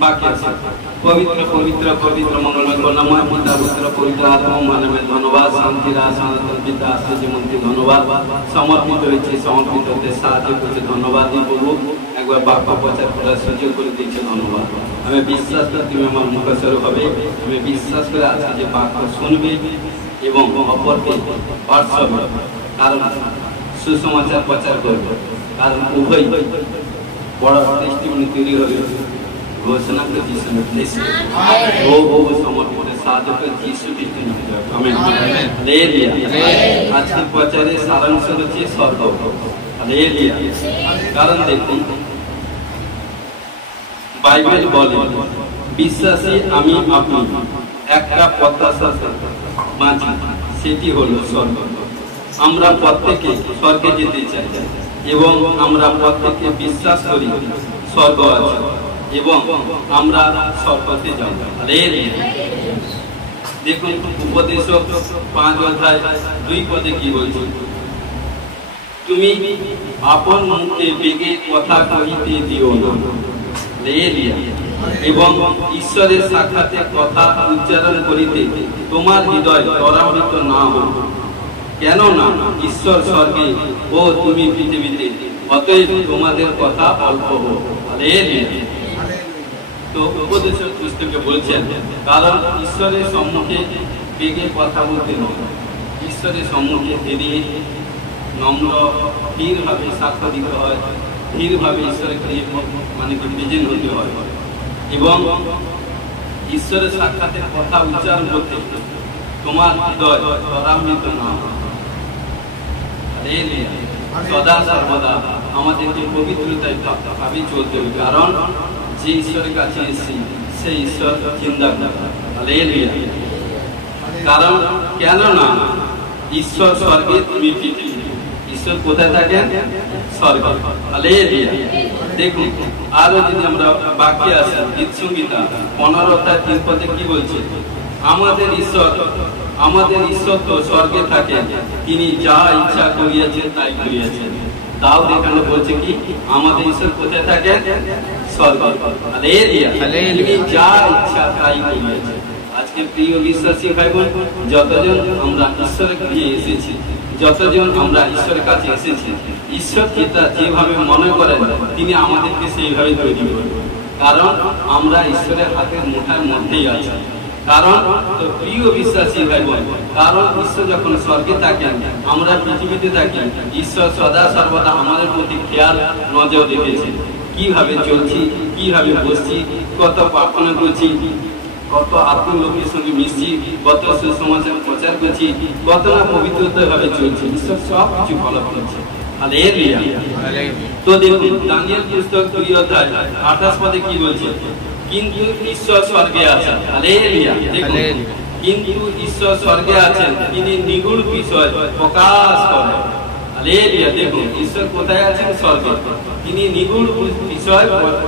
वाक्य पवित्र पवित्र पवित्र मंगलमय करुणामय पिता पुत्र पवित्र आत्मा मानवे धन्यवाद शांति सनातन पिता आश्चर्यमंत्री धन्यवाद समर्पित হয়েছে সমর্পিত হতে সাহায্য করতে ধন্যবাদ প্রভু একবার বাক্য প্রচার করার সুযোগ করে দিয়েছে ধন্যবাদ আমি বিশ্বাস করি তুমি আমার মুখস্বরূপ হবে আমি বিশ্বাস করে আজকে যে বাক্য শুনবে এবং অপরকে পাঠবে কারণ সুসমাচার প্রচার করবে কারণ উভয় বড় টেস্টিমনি তৈরি হবে घोषणा कर जीसस में वो समर्पित साधक जीसस ख्रिस्ट नाम आमेन हालेलुया आज के प्रचारे सारांश হচ্ছে স্বর্গ হালেলুয়া কারণ দেখুন বাইবেল বলে বিশ্বাসী আমি আপনি একটা প্রত্যাশা মাঝে সেটি হলো স্বর্গ আমরা প্রত্যেকে স্বর্গে যেতে চাই এবং আমরা প্রত্যেকে বিশ্বাস করি স্বর্গ আছে এবং আমরা স্বর্গতে যাব হালেলুয়া দেখুন উপদেশক 5 অধ্যায় 2 পদে কি বলছে তুমি আপন মুখে বেগে কথা কহিতে দিও না হালেলুয়া এবং ঈশ্বরের সাক্ষাতে কথা উচ্চারণ করিতে তোমার হৃদয় ত্বরান্বিত না হোক কেন না ঈশ্বর স্বর্গে ও তুমি পৃথিবীতে অতএব তোমাদের কথা অল্প হোক হালেলুয়া তো উপদেশের পুস্তকে বলছেন কারণ ঈশ্বরের সম্মুখে বেগে কথা বলতে নয় ঈশ্বরের সম্মুখে ধীরে নম্র ধীরভাবে সাক্ষ্য দিতে হয় ধীরভাবে ঈশ্বরকে মানে কি প্রেজেন্ট হতে হয় এবং ঈশ্বরের সাক্ষাতে কথা উচ্চারণ করতে তোমার হৃদয় ত্বরান্বিত না হয় সদা সর্বদা আমাদেরকে পবিত্রতায় ভাবে চলতে হবে কারণ যে ঈশ্বরের কাছে এসেছি সেই ঈশ্বর জিন্দা হালেলুয়া কারণ কেন না ঈশ্বর স্বর্গে তুমি পৃথিবী ঈশ্বর কোথায় থাকেন স্বর্গে হালেলুয়া দেখুন আরো যদি আমরা বাক্যে আসি গীত সংহিতা 15 অধ্যায় 3 পদে কি বলছে আমাদের ঈশ্বর তো স্বর্গে থাকেন তিনি যা ইচ্ছা করিয়াছেন তাই করিয়াছেন দাউদ এখানে বলছে কি আমাদের ঈশ্বর কোথায় থাকেন স্বর্গে হালেলুয়া যা ইচ্ছা তাই করিয়াছেন আজকে প্রিয় বিশ্বাসী ভাই বোন যতজন আমরা ঈশ্বরের কাছে এসেছি যতজন আমরা ঈশ্বরের কাছে এসেছি ঈশ্বর যেটা যেভাবে মনে করেন তিনি আমাদেরকে সেইভাবে তৈরি করেন কারণ আমরা ঈশ্বরের হাতের মুঠার মধ্যেই আছি কারণ তো প্রিয় বিশ্বাসী ভাই বোন কারণ ঈশ্বর যখন স্বর্গে থাকেন আমরা পৃথিবীতে থাকি ঈশ্বর সদা সর্বদা আমাদের প্রতি খেয়াল নজর রেখেছেন কিভাবে চলছি কিভাবে বসছি কত প্রার্থনা করছি কত আত্মীয় লোকের সঙ্গে মিশছি কত সুসমাচার প্রচার করছি কত না পবিত্রতা ভাবে চলছে ঈশ্বর সব কিছু ফলো করছে হালেলুয়া তো দেখুন দানিয়েল পুস্তক 2 অধ্যায় 28 পদে কি বলছে কিন্তু ঈশ্বর স্বর্গে আছেন হালেলুয়া দেখুন কিন্তু ঈশ্বর স্বর্গে আছেন তিনি নিগুড় বিষয় প্রকাশ করেন হালেলুয়া দেখুন ঈশ্বর কোথায় আছেন স্বর্গে তিনি নিগুড় বিষয়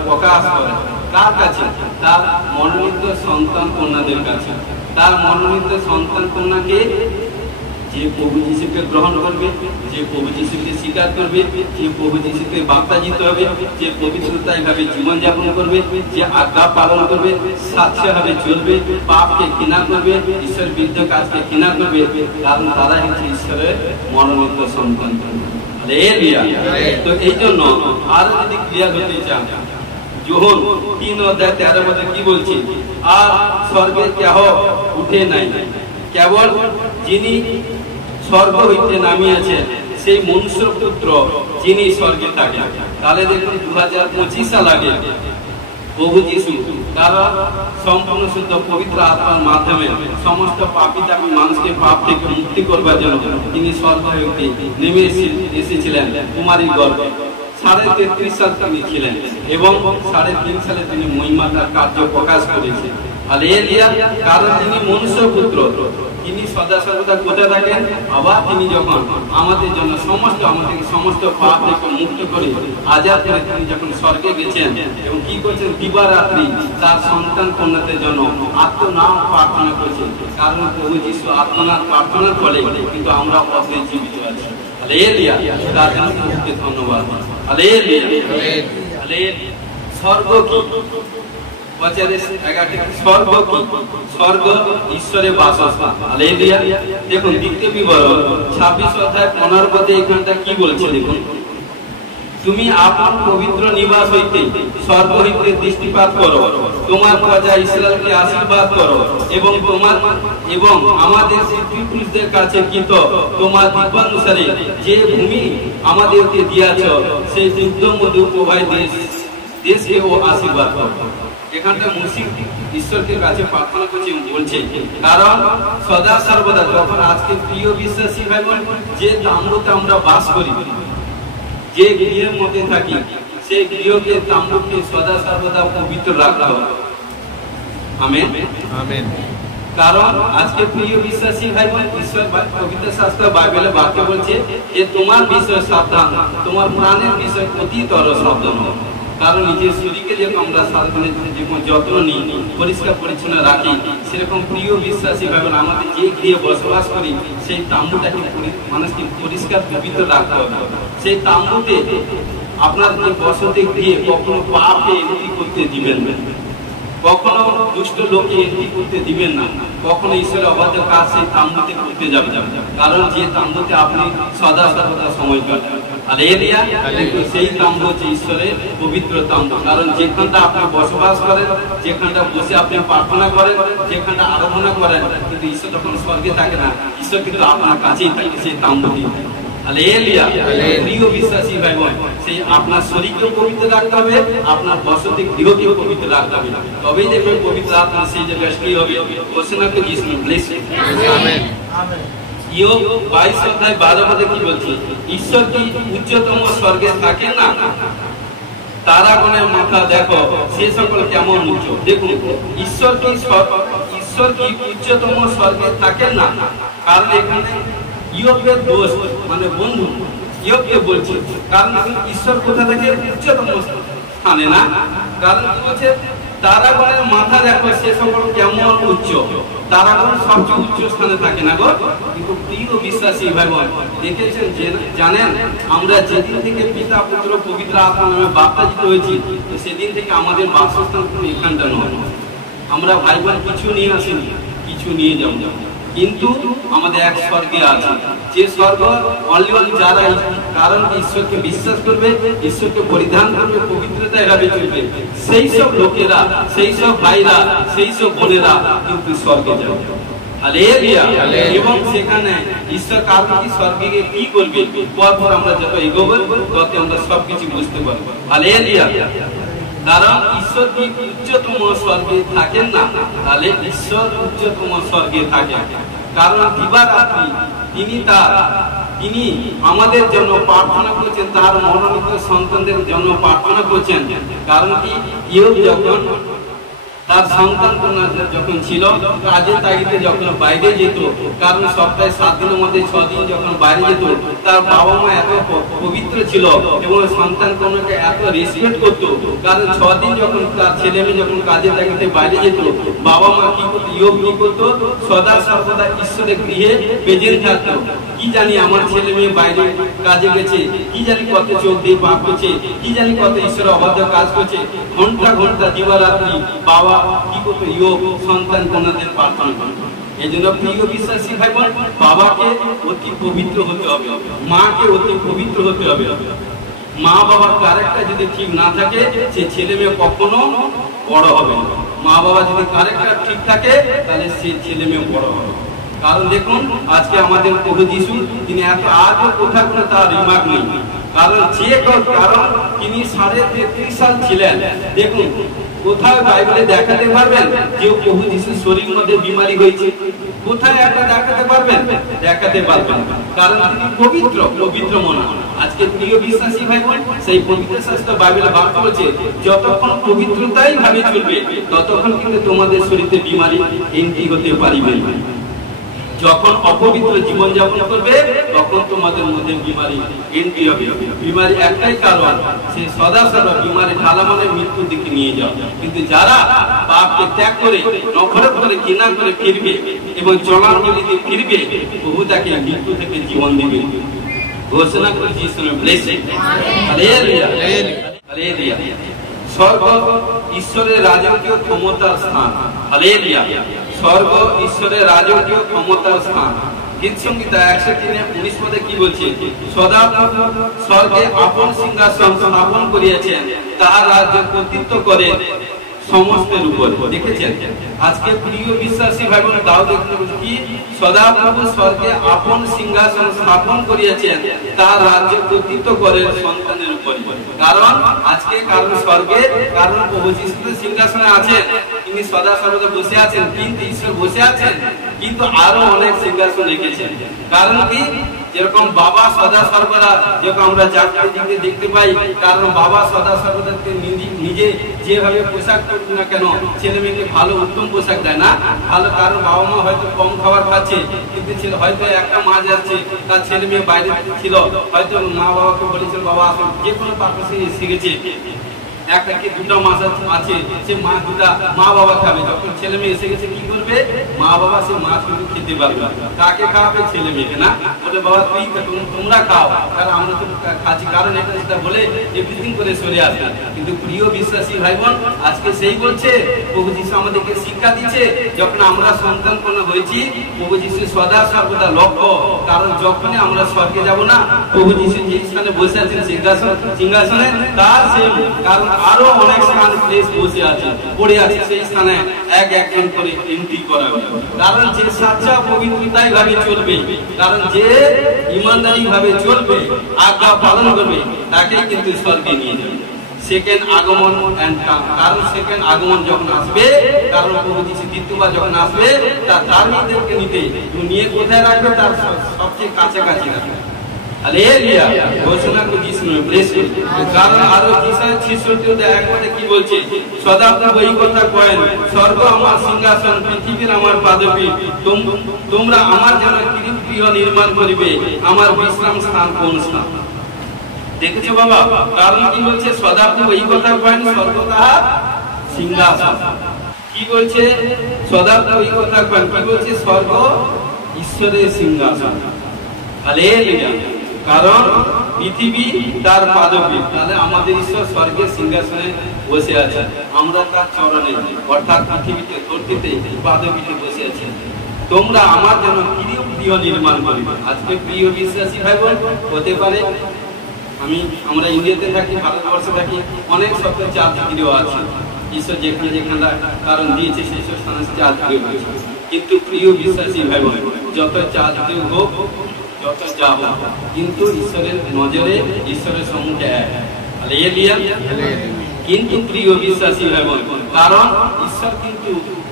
প্রকাশ করেন কার কাছে তার মনোনীত সন্তান কন্যাদের কাছে তার মনোনীত সন্তান কন্যাকে যে প্রভু যিশুকে গ্রহণ করবে যে প্রভু যিশুকে স্বীকার করবে যে প্রভু যিশুকে বাপ্তাজিত হবে যে পবিত্রতায় ভাবে জীবনযাপন করবে যে আজ্ঞা পালন করবে স্বাচ্ছভাবে চলবে পাপকে ঘৃণা করবে ঈশ্বরের বিরুদ্ধে কাজকে ঘৃণা করবে কারণ তারা হচ্ছে ঈশ্বরের মনোনীত সন্তান হালেলুয়া তো এই জন্য আরো যদি ক্লিয়ার হতে চান যোহন 3 অধ্যায় 13 পদে কি বলছে আর স্বর্গে কেহ উঠে নাই কেবল যিনি স্বর্গ হইতে নামিয়েছেন সেই মনুষ্য পুত্র যিনি স্বর্গে থাকেন তাহলে দেখুন 2025 সাল আগে প্রভু যিশু তারা সম্পূর্ণ শুদ্ধ পবিত্র আত্মার মাধ্যমে সমস্ত পাপী দাবী মানুষকে পাপ থেকে মুক্তি করবার জন্য তিনি স্বর্গ হইতে নেমে এসেছিলেন কুমারীর গর্ভে 33.5 সাল তিনি ছিলেন এবং 3.5 সালে তিনি মহিমার কার্য প্রকাশ করেছেন হালেলুয়া কারণ তিনি মনুষ্য পুত্র তিনি সদা সর্বদা কোথায় থাকেন আবার তিনি যখন আমাদের জন্য সমস্ত পাপ থেকে মুক্ত করে আজাদ করে তিনি যখন স্বর্গে গেছেন এবং কি করছেন দিবারাত্রি তার সন্তান কন্যাদের জন্য আত্মনাম প্রার্থনা করছেন কারণ প্রভু যিশু আত্মনাম প্রার্থনার ফলে কিন্তু আমরা অদ্বৈত জীবিত আছি হালেলুয়া। তার জন্য প্রভুকে ধন্যবাদ। Hallelujah hallelujah. স্বর্গ কি? স্বর্গ কি? স্বর্গ ঈশ্বরের বাসস্থান। হালেলুয়া। দেখুন দ্বিতীয় বিবরণ 26 অধ্যায় 15 পদে এখানটা কি বলছে দেখুন, তুমি আপন পবিত্র নিবাস হইতে স্বর্গ হইতে দৃষ্টিপাত করো, তোমার প্রজা ইসরায়েলকে আশীর্বাদ করো এবং আমাদের পিতৃপুরুষদের কাছে কৃত তোমার দিব্যানুসারে যে ভূমি আমাদেরকে দিয়াছ সেই যুদ্ধ মধু প্রবাহ দেশকে ও আশীর্বাদ করো। এখানটা মুসিক ঈশ্বরকে কাছে প্রার্থনা করছে, বলছে কারণ সদা সর্বদা যখন আজকে প্রিয় বিশ্বাসী ভাই বোন যে তাম্বুতে আমরা বাস করি, যে গৃহের মধ্যে থাকি, সেই গৃহকে তাম্বুকে সদা সর্বদা পবিত্র রাখতে হবে। Amen amen. কারণ আজকে প্রিয় বিশ্বাসী ভাই বোন ঈশ্বর পবিত্র শাস্ত্র বাইবেলে বাক্য বলছে যে তোমার বিষয় সাবধান, তোমার প্রাণের বিষয় অতিতর সাবধান হও। কারণ নিজের শরীরকে যেরকম আমরা সাবধানে যত্ন নিই, পরিষ্কার পরিচ্ছন্ন রাখি, সেরকম প্রিয় বিশ্বাসী ভাই বোন আমাদের যে গৃহে বসবাস করি সেই তাম্বুটাকে মানুষকে পরিষ্কার পবিত্র রাখতে হবে। সেই তাম্বুতে আপনার যে বসতি গৃহে কখনো পাপে এন্ট্রি করতে দিবেন না, কখনো দুষ্ট লোকে এন্ট্রি করতে দিবেন না, কখনো ঈশ্বরের অবাধ্য কাজ সেই তাম্বুতে করতে যাবেন। কারণ যে তাম্বুতে আপনি সদা সর্বদা সময় কাটান, হালেলুয়া, সেই তাম্বু হচ্ছে ঈশ্বরের পবিত্র তাম্বু। কারণ যেখানটা আপনি বসবাস করেন, যেখানটা বসে আপনি প্রার্থনা করেন, যেখানটা আরাধনা করেন, কিন্তু ঈশ্বর তখন স্বর্গে থাকে না, ঈশ্বর কিন্তু আপনার কাছেই থাকে সেই তাম্বুতে। হালেলুয়া। প্রিয় বিশ্বাসী ভাই বোন, সেই আপনার শরীরকেও পবিত্র রাখতে হবে, আপনার বসতি গৃহকেও পবিত্র রাখতে হবে, তবেই দেখবেন পবিত্র আত্মা সেই জায়গায় কি হবে। ওসনাকে যিশু ব্লেস। Amen amen. ইয়োব 22 অধ্যায় 12 পদে কি বলছে, ঈশ্বর কি উচ্চতম স্বর্গে থাকে না? তারাগণের মাথা দেখো সে সকল কেমন উচ্চ। দেখুন ঈশ্বর কি উচ্চতম স্বর্গে থাকেন না? কারণ এখানে ইয়োবের দোষ মানে বন্ধু ইয়োবকে বলছে, কারণ ঈশ্বর কোথা থেকে উচ্চতম স্থানে না, কারণ কি বলছে তারাগণের মাথা দেখো সে সকল কেমন উচ্চ। তারাগণ সবচেয়ে উচ্চ স্থানে থাকে না গো। কিন্তু প্রিয় বিশ্বাসী ভাই বোন দেখেছেন, জানেন আমরা যেদিন থেকে পিতা পুত্র পবিত্র আত্মা নামে বাপ্তাজিত হয়েছি, সেদিন থেকে আমাদের বাসস্থান এখানটা নয়। আমরা ভাই বোন কিছু নিয়ে আসিনি, কিছু নিয়ে যাবো, কিন্তু আমাদের এক স্বর্গে আছে, যে স্বর্গ অনলি যারা কারণ ঈশ্বরকে বিশ্বাস করবে, ঈশ্বরকে পরিধান করবে, পবিত্রতায় ভাবে চলবে, সেই সব লোকেরা, সেই সব ভাইরা, সেই সব বোনেরা কিন্তু স্বর্গে যাবে। হালেলুয়া। এবং সেখানে ঈশ্বর কারণ কি স্বর্গে কি করবে, পরপর আমরা যত এগোবো তত আমরা সবকিছু বুঝতে পারবো। হালেলুয়া। কারণ ঈশ্বর কি উচ্চতম স্বর্গে থাকেন না? তাহলে ঈশ্বর উচ্চতম স্বর্গে থাকেন, কারণ দিবারাত্রি তিনি আমাদের জন্য প্রার্থনা করছেন, তার মনোনীত সন্তানদের জন্য প্রার্থনা করছেন। কারণ কি ইয়োব যখন তার সন্তান যখন ছিল, কাজে তাগিদে যখন বাইরে যেত, কারণ সপ্তাহে 7 দিনের মধ্যে 6 দিন যখন বাইরে যেত, তার বাবা মা এত পবিত্র ছিল এবং সন্তান কোনকে এত রেসপেক্ট করতো, কারণ 6 দিন যখন তার ছেলে মেয়ে যখন কাজে তাগিদে বাইরে যেত, বাবা মা কি করতো, ইয়োব কি করতো, সদা সর্বদা ঈশ্বরের গৃহে প্রেজেন্ট থাকতো। কি জানি আমার ছেলে মেয়ে বাইরে কাজে গেছে, কি জানি কত চোখ দিয়ে পাপ করছে, কি জানি কত ঈশ্বরের অবাধ্য কাজ করছে, ঘন্টা ঘন্টা দিবারাত্রি বাবা কি করতো, ইয়োব সন্তান কোনাদের প্রার্থনা করতো। এই জন্য প্রিয় বিশ্বাসী ভাই বোন, বাবাকে অতি পবিত্র হতে হবে, মাকে অতি পবিত্র হতে হবে। মা বাবার ক্যারেক্টার যদি ঠিক না থাকে, সে ছেলে মেয়ে কখনো বড় হবে না। মা বাবা যদি ক্যারেক্টার ঠিক থাকে, তাহলে সে ছেলে মেয়ে বড় হবে। কারণ দেখুন আজকে আমাদের প্রভু যিশু তিনি এত আজও কোথাও কোনো তার রিমার্ক নেই, কারণ তিনি 33.5 সাল ছিলেন। দেখুন কোথায় বাইবেলে দেখাতে পারবেন যে প্রভু যিশুর শরীর মধ্যে বিমারি হয়েছে? কোথায় একটা দেখাতে পারবেন? দেখাতে পারবেন, কারণ তিনি পবিত্র মনা। আজকে প্রিয় বিশ্বাসী ভাই বোন, সেই পবিত্র শাস্ত্র বাইবেলে বাক্য বলছে যতক্ষণ পবিত্রতাই ভাবে চলবে ততক্ষণ কিন্তু তোমাদের শরীরে বিমারি এন্ট্রি হতে পারিবে না। যখন অপবিত্র জীবন যাপন করবে তখন তোমাদের মধ্যে বিমারি এন্ট্রি হবে। বিমারি একটাই কারণ, সে সদা সদা বিমারি ঢালা মানে মৃত্যুর দিকে নিয়ে যাও। কিন্তু যারা পাপকে ত্যাগ করে নফরত করে ঘৃণা করে ফিরবে এবং চলার গলিতে ফিরবে, প্রভু তাকে মৃত্যু থেকে জীবন দিবে। ঘোষণা করেছি ঈশ্বরের ব্লেসিং। Hallelujah hallelujah. স্বর্গ ঈশ্বরের রাজকীয় ক্ষমতার স্থান। হালেলুয়া। স্বর্গ ঈশ্বরের রাজকীয় ক্ষমতার স্থান। গীত সংহিতা 103:19 পদে কি বলছে? সদাপ্রভু স্বর্গে আপন সিংহাসন স্থাপন করিয়াছেন, তাহার রাজ্য কর্তৃত্ব করে সমস্তের উপর। দেখেছেন আজকে প্রিয় বিশ্বাসী ভাই বোন, তাও দেখতে কি সদাপ্রভু স্বর্গে আপন সিংহাসন স্থাপন করিয়াছেন, তার রাজ্য কর্তৃত্ব করে সন্তানের উপর। কারণ আজকে কারণ স্বর্গে কারণ প্রভু যিশু সিংহাসনে আছেন, তিনি সদা সর্বদা বসে আছেন, কিন্তু ঈশ্বর বসে আছেন, কিন্তু আরো অনেক সিংহাসন রেখেছেন। কারণ কি? যেরকম বাবা সদা সর্বদা, যেরকম আমরা জাতিকে দেখতে পাই, কারণ বাবা সদা সর্বদা নিজে যেভাবে পোশাক পরুক না কেন ছেলে মেয়েকে ভালো উত্তম পোশাক দেয় না ভালো। কারণ বাবা মা হয়তো কম খাবার খাচ্ছে, কিন্তু ছেলে হয়তো একটা মা যাচ্ছে, তার ছেলে মেয়ে বাইরে ছিল, হয়তো মা বাবাকে বলেছিল বাবা আসুন, যে কোনো পারপাসে শিখেছে, একটা কি দুটা মাছ আছে, সে মাছ দুটা মা বাবা খাবে। যখন ছেলে মেয়ে এসে গেছে কি করবে? মা বাবা সে মাছ কিন্তু খেতে পারবে। কাকে খাওয়াবে? ছেলে মেয়েকে না। বলে বাবা তুই তোমরা খাও, কারণ আমরা তো খাচ্ছি, কারণ এটা সেটা বলে এভরিথিং করে সরে আসবে। কিন্তু প্রিয় বিশ্বাসী ভাই বোন, আজকে সেই বলছে প্রভু যিশু আমাদেরকে শিক্ষা দিচ্ছে, যখন আমরা সন্তানপন্ন হয়েছি, প্রভু যিশু সদা সর্বদা লক্ষ্য। কারণ যখনই আমরা স্বর্গে যাব না, প্রভু যিশু যে স্থানে বসে আছেন সিংহাসনে, তার সেই কারণ আরো অনেক স্থান প্লেস বসে আছে, পড়ে আছে, সেই স্থানে একজন করে এন্ট্রি করা হবে। কারণ যে সাচ্চা পবিত্রতায় ভাবে চলবে, কারণ যে ইমানদারি ভাবে চলবে, আজ্ঞা পালন করবে, তাকেই কিন্তু স্বর্গে নিয়ে যাবে। সেকেন্ড আগমন কারণ সেকেন্ড আগমন যখন আসবে, কারণ প্রভু যিশু দ্বিতীয়বার যখন আসবে, তার নিজেকে নিতে নিয়ে কোথায় রাখবে? তার সবচেয়ে কাছাকাছি রাখবে। হালেলুয়া। ঘোষণা করি যিশুর ব্লেসিং। কারণ আরো 66 কি বলছে? সদাপ্রভু এই কথা কয়েন, স্বর্গ আমার সিংহাসন, পৃথিবীর আমার পাদপীঠ, তোমরা আমার জন্য গৃহ নির্মাণ করিবে, আমার বিশ্রাম স্থান কোন স্থান? দেখেছো বাবা? কারণ কি বলছে? সদাপ্রভু এই কথা কয়েন, স্বর্গ তাহার সিংহাসন। কি বলছে? সদাপ্রভু এই কথা কয়েন, কি বলছে? স্বর্গ ঈশ্বরের সিংহাসন। হালেলুয়া। কারণ পৃথিবী তার পাদপীঠ, তাহলে আমাদের ঈশ্বর স্বর্গের সিংহাসনে বসে আছে, আমরা তার চরণে অর্থাৎ পৃথিবীতে ধরতে পাদপীঠে বসে আছি। তোমরা আমার জন্য গৃহ নির্মাণ করিবে। আজকে প্রিয় বিশ্বাসী ভাই বোন, হতে পারে আমরা ইন্ডিয়াতে থাকি, ভারতবর্ষে থাকি, অনেক শব্দ চার্চ গৃহ আছে, ঈশ্বর যেখানে যেখানে কারণ দিয়েছে সেই সব স্থানে চার্চ গৃহ আছে। কিন্তু প্রিয় বিশ্বাসী ভাই বোন, যত চার্চ গৃহ হোক, যত যা হোক, কিন্তু ঈশ্বরের নজরে ঈশ্বরের সম্মুখে এক। হালেলুয়া। কিন্তু প্রিয় বিশ্বাসী ভাই বোন, কারণ ঈশ্বর কিন্তু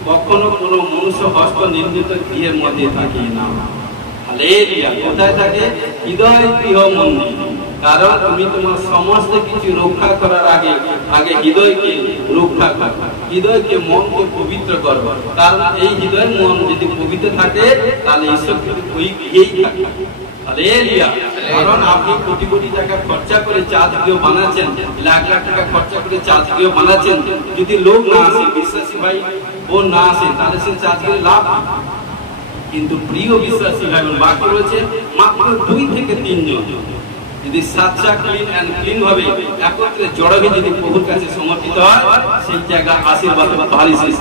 কখনো কোনো মনুষ্য হস্ত নির্মিত গৃহের মধ্যে থাকে না। হালেলুয়া। কোথায় থাকে? হৃদয় গৃহ মন্দির। কারণ তুমি তোমার সমস্ত কিছু রক্ষা করার আগে হৃদয়কে রক্ষা করো, হৃদয়কে মনকে পবিত্র করো। কারণ এই হৃদয়ের মন যদি পবিত্র থাকে, তাহলে ঈশ্বর কিন্তু ওই গৃহেই থাকে। হালেলুয়া। কারণ আপনি কোটি কোটি টাকা খরচা করে চার্চ গৃহ বানাচ্ছেন, লাখ লাখ টাকা খরচা করে চার্চ গৃহ বানাচ্ছেন, যদি লোক না আসে, বিশ্বাসী ভাই ও না আসে, তাহলে সে চার্চ গৃহে লাভ। কিন্তু প্রিয় বিশ্বাসী ভাই বোন, বাকি রয়েছে মাত্র 2 থেকে 3 জন যদি সাচ্চা ক্লিন ভাবে একত্রে জড়ো হয়ে যদি প্রভুর কাছে সমর্পিত হয়, সেই জায়গা আশীর্বাদ ভারী শেষ।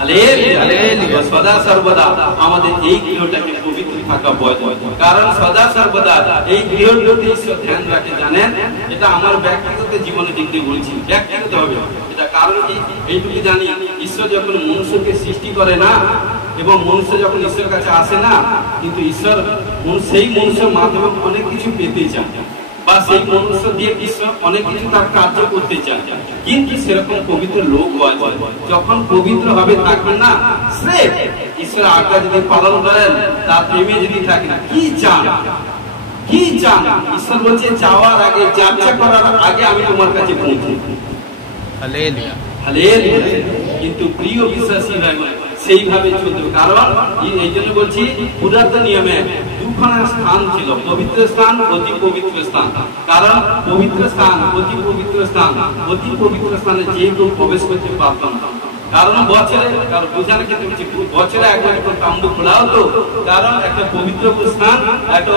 হালেলুয়া। সদা সর্বদা আমাদের এই গৃহটাকে পবিত্র থাকা প্রয়োজন। কারণ সদা সর্বদা এই গৃহের প্রতি ঈশ্বর ধ্যান রাখে। জানেন, এটা আমার ব্যক্তিগত জীবনে দিক দিয়ে বলছি, ব্যক্তিগত হবে এটা। কারণ কি? এইটুকু জানি, ঈশ্বর যখন মনুষ্যকে সৃষ্টি করে না, এবং মনুষ্য যখন ঈশ্বরের কাছে আসে না, কিন্তু ঈশ্বর সেই মনুষ্যের মাধ্যমে অনেক কিছু পেতে চান, বা সেই মনুষ্য দিয়ে ঈশ্বর অনেক কিছু তার কার্য করতে চান। কিন্তু সেরকম পবিত্র লোক আছে, যখন পবিত্র হবে থাকবেন না, সে ঈশ্বর আজ্ঞা যদি পালন করেন, তার প্রেমে যদি থাকে না, কি চান? কি চান? ঈশ্বর বলছে চাওয়ার আগে, যাচ্ছা করার আগে আমি তোমার কাছে পৌঁছে। হালেলুয়া। হালেলুয়া। কিন্তু প্রিয় বিশ্বাসী ভাই সেইভাবে চলতে, কারণ এই জন্য বলছি পুরাতন নিয়মে দুখানা স্থান ছিল, পবিত্র স্থান, অতি পবিত্র স্থান। কারণ পবিত্র স্থান, অতি পবিত্র স্থান, অতি পবিত্র স্থানে যে কেউ প্রবেশ করতে পারতাম না। কারণ বছরে, কারণ বোঝানোর ক্ষেত্রে বছরে একবার একটা তাম্বু খোলা হতো, কারণ একটা পবিত্র স্থান, একটা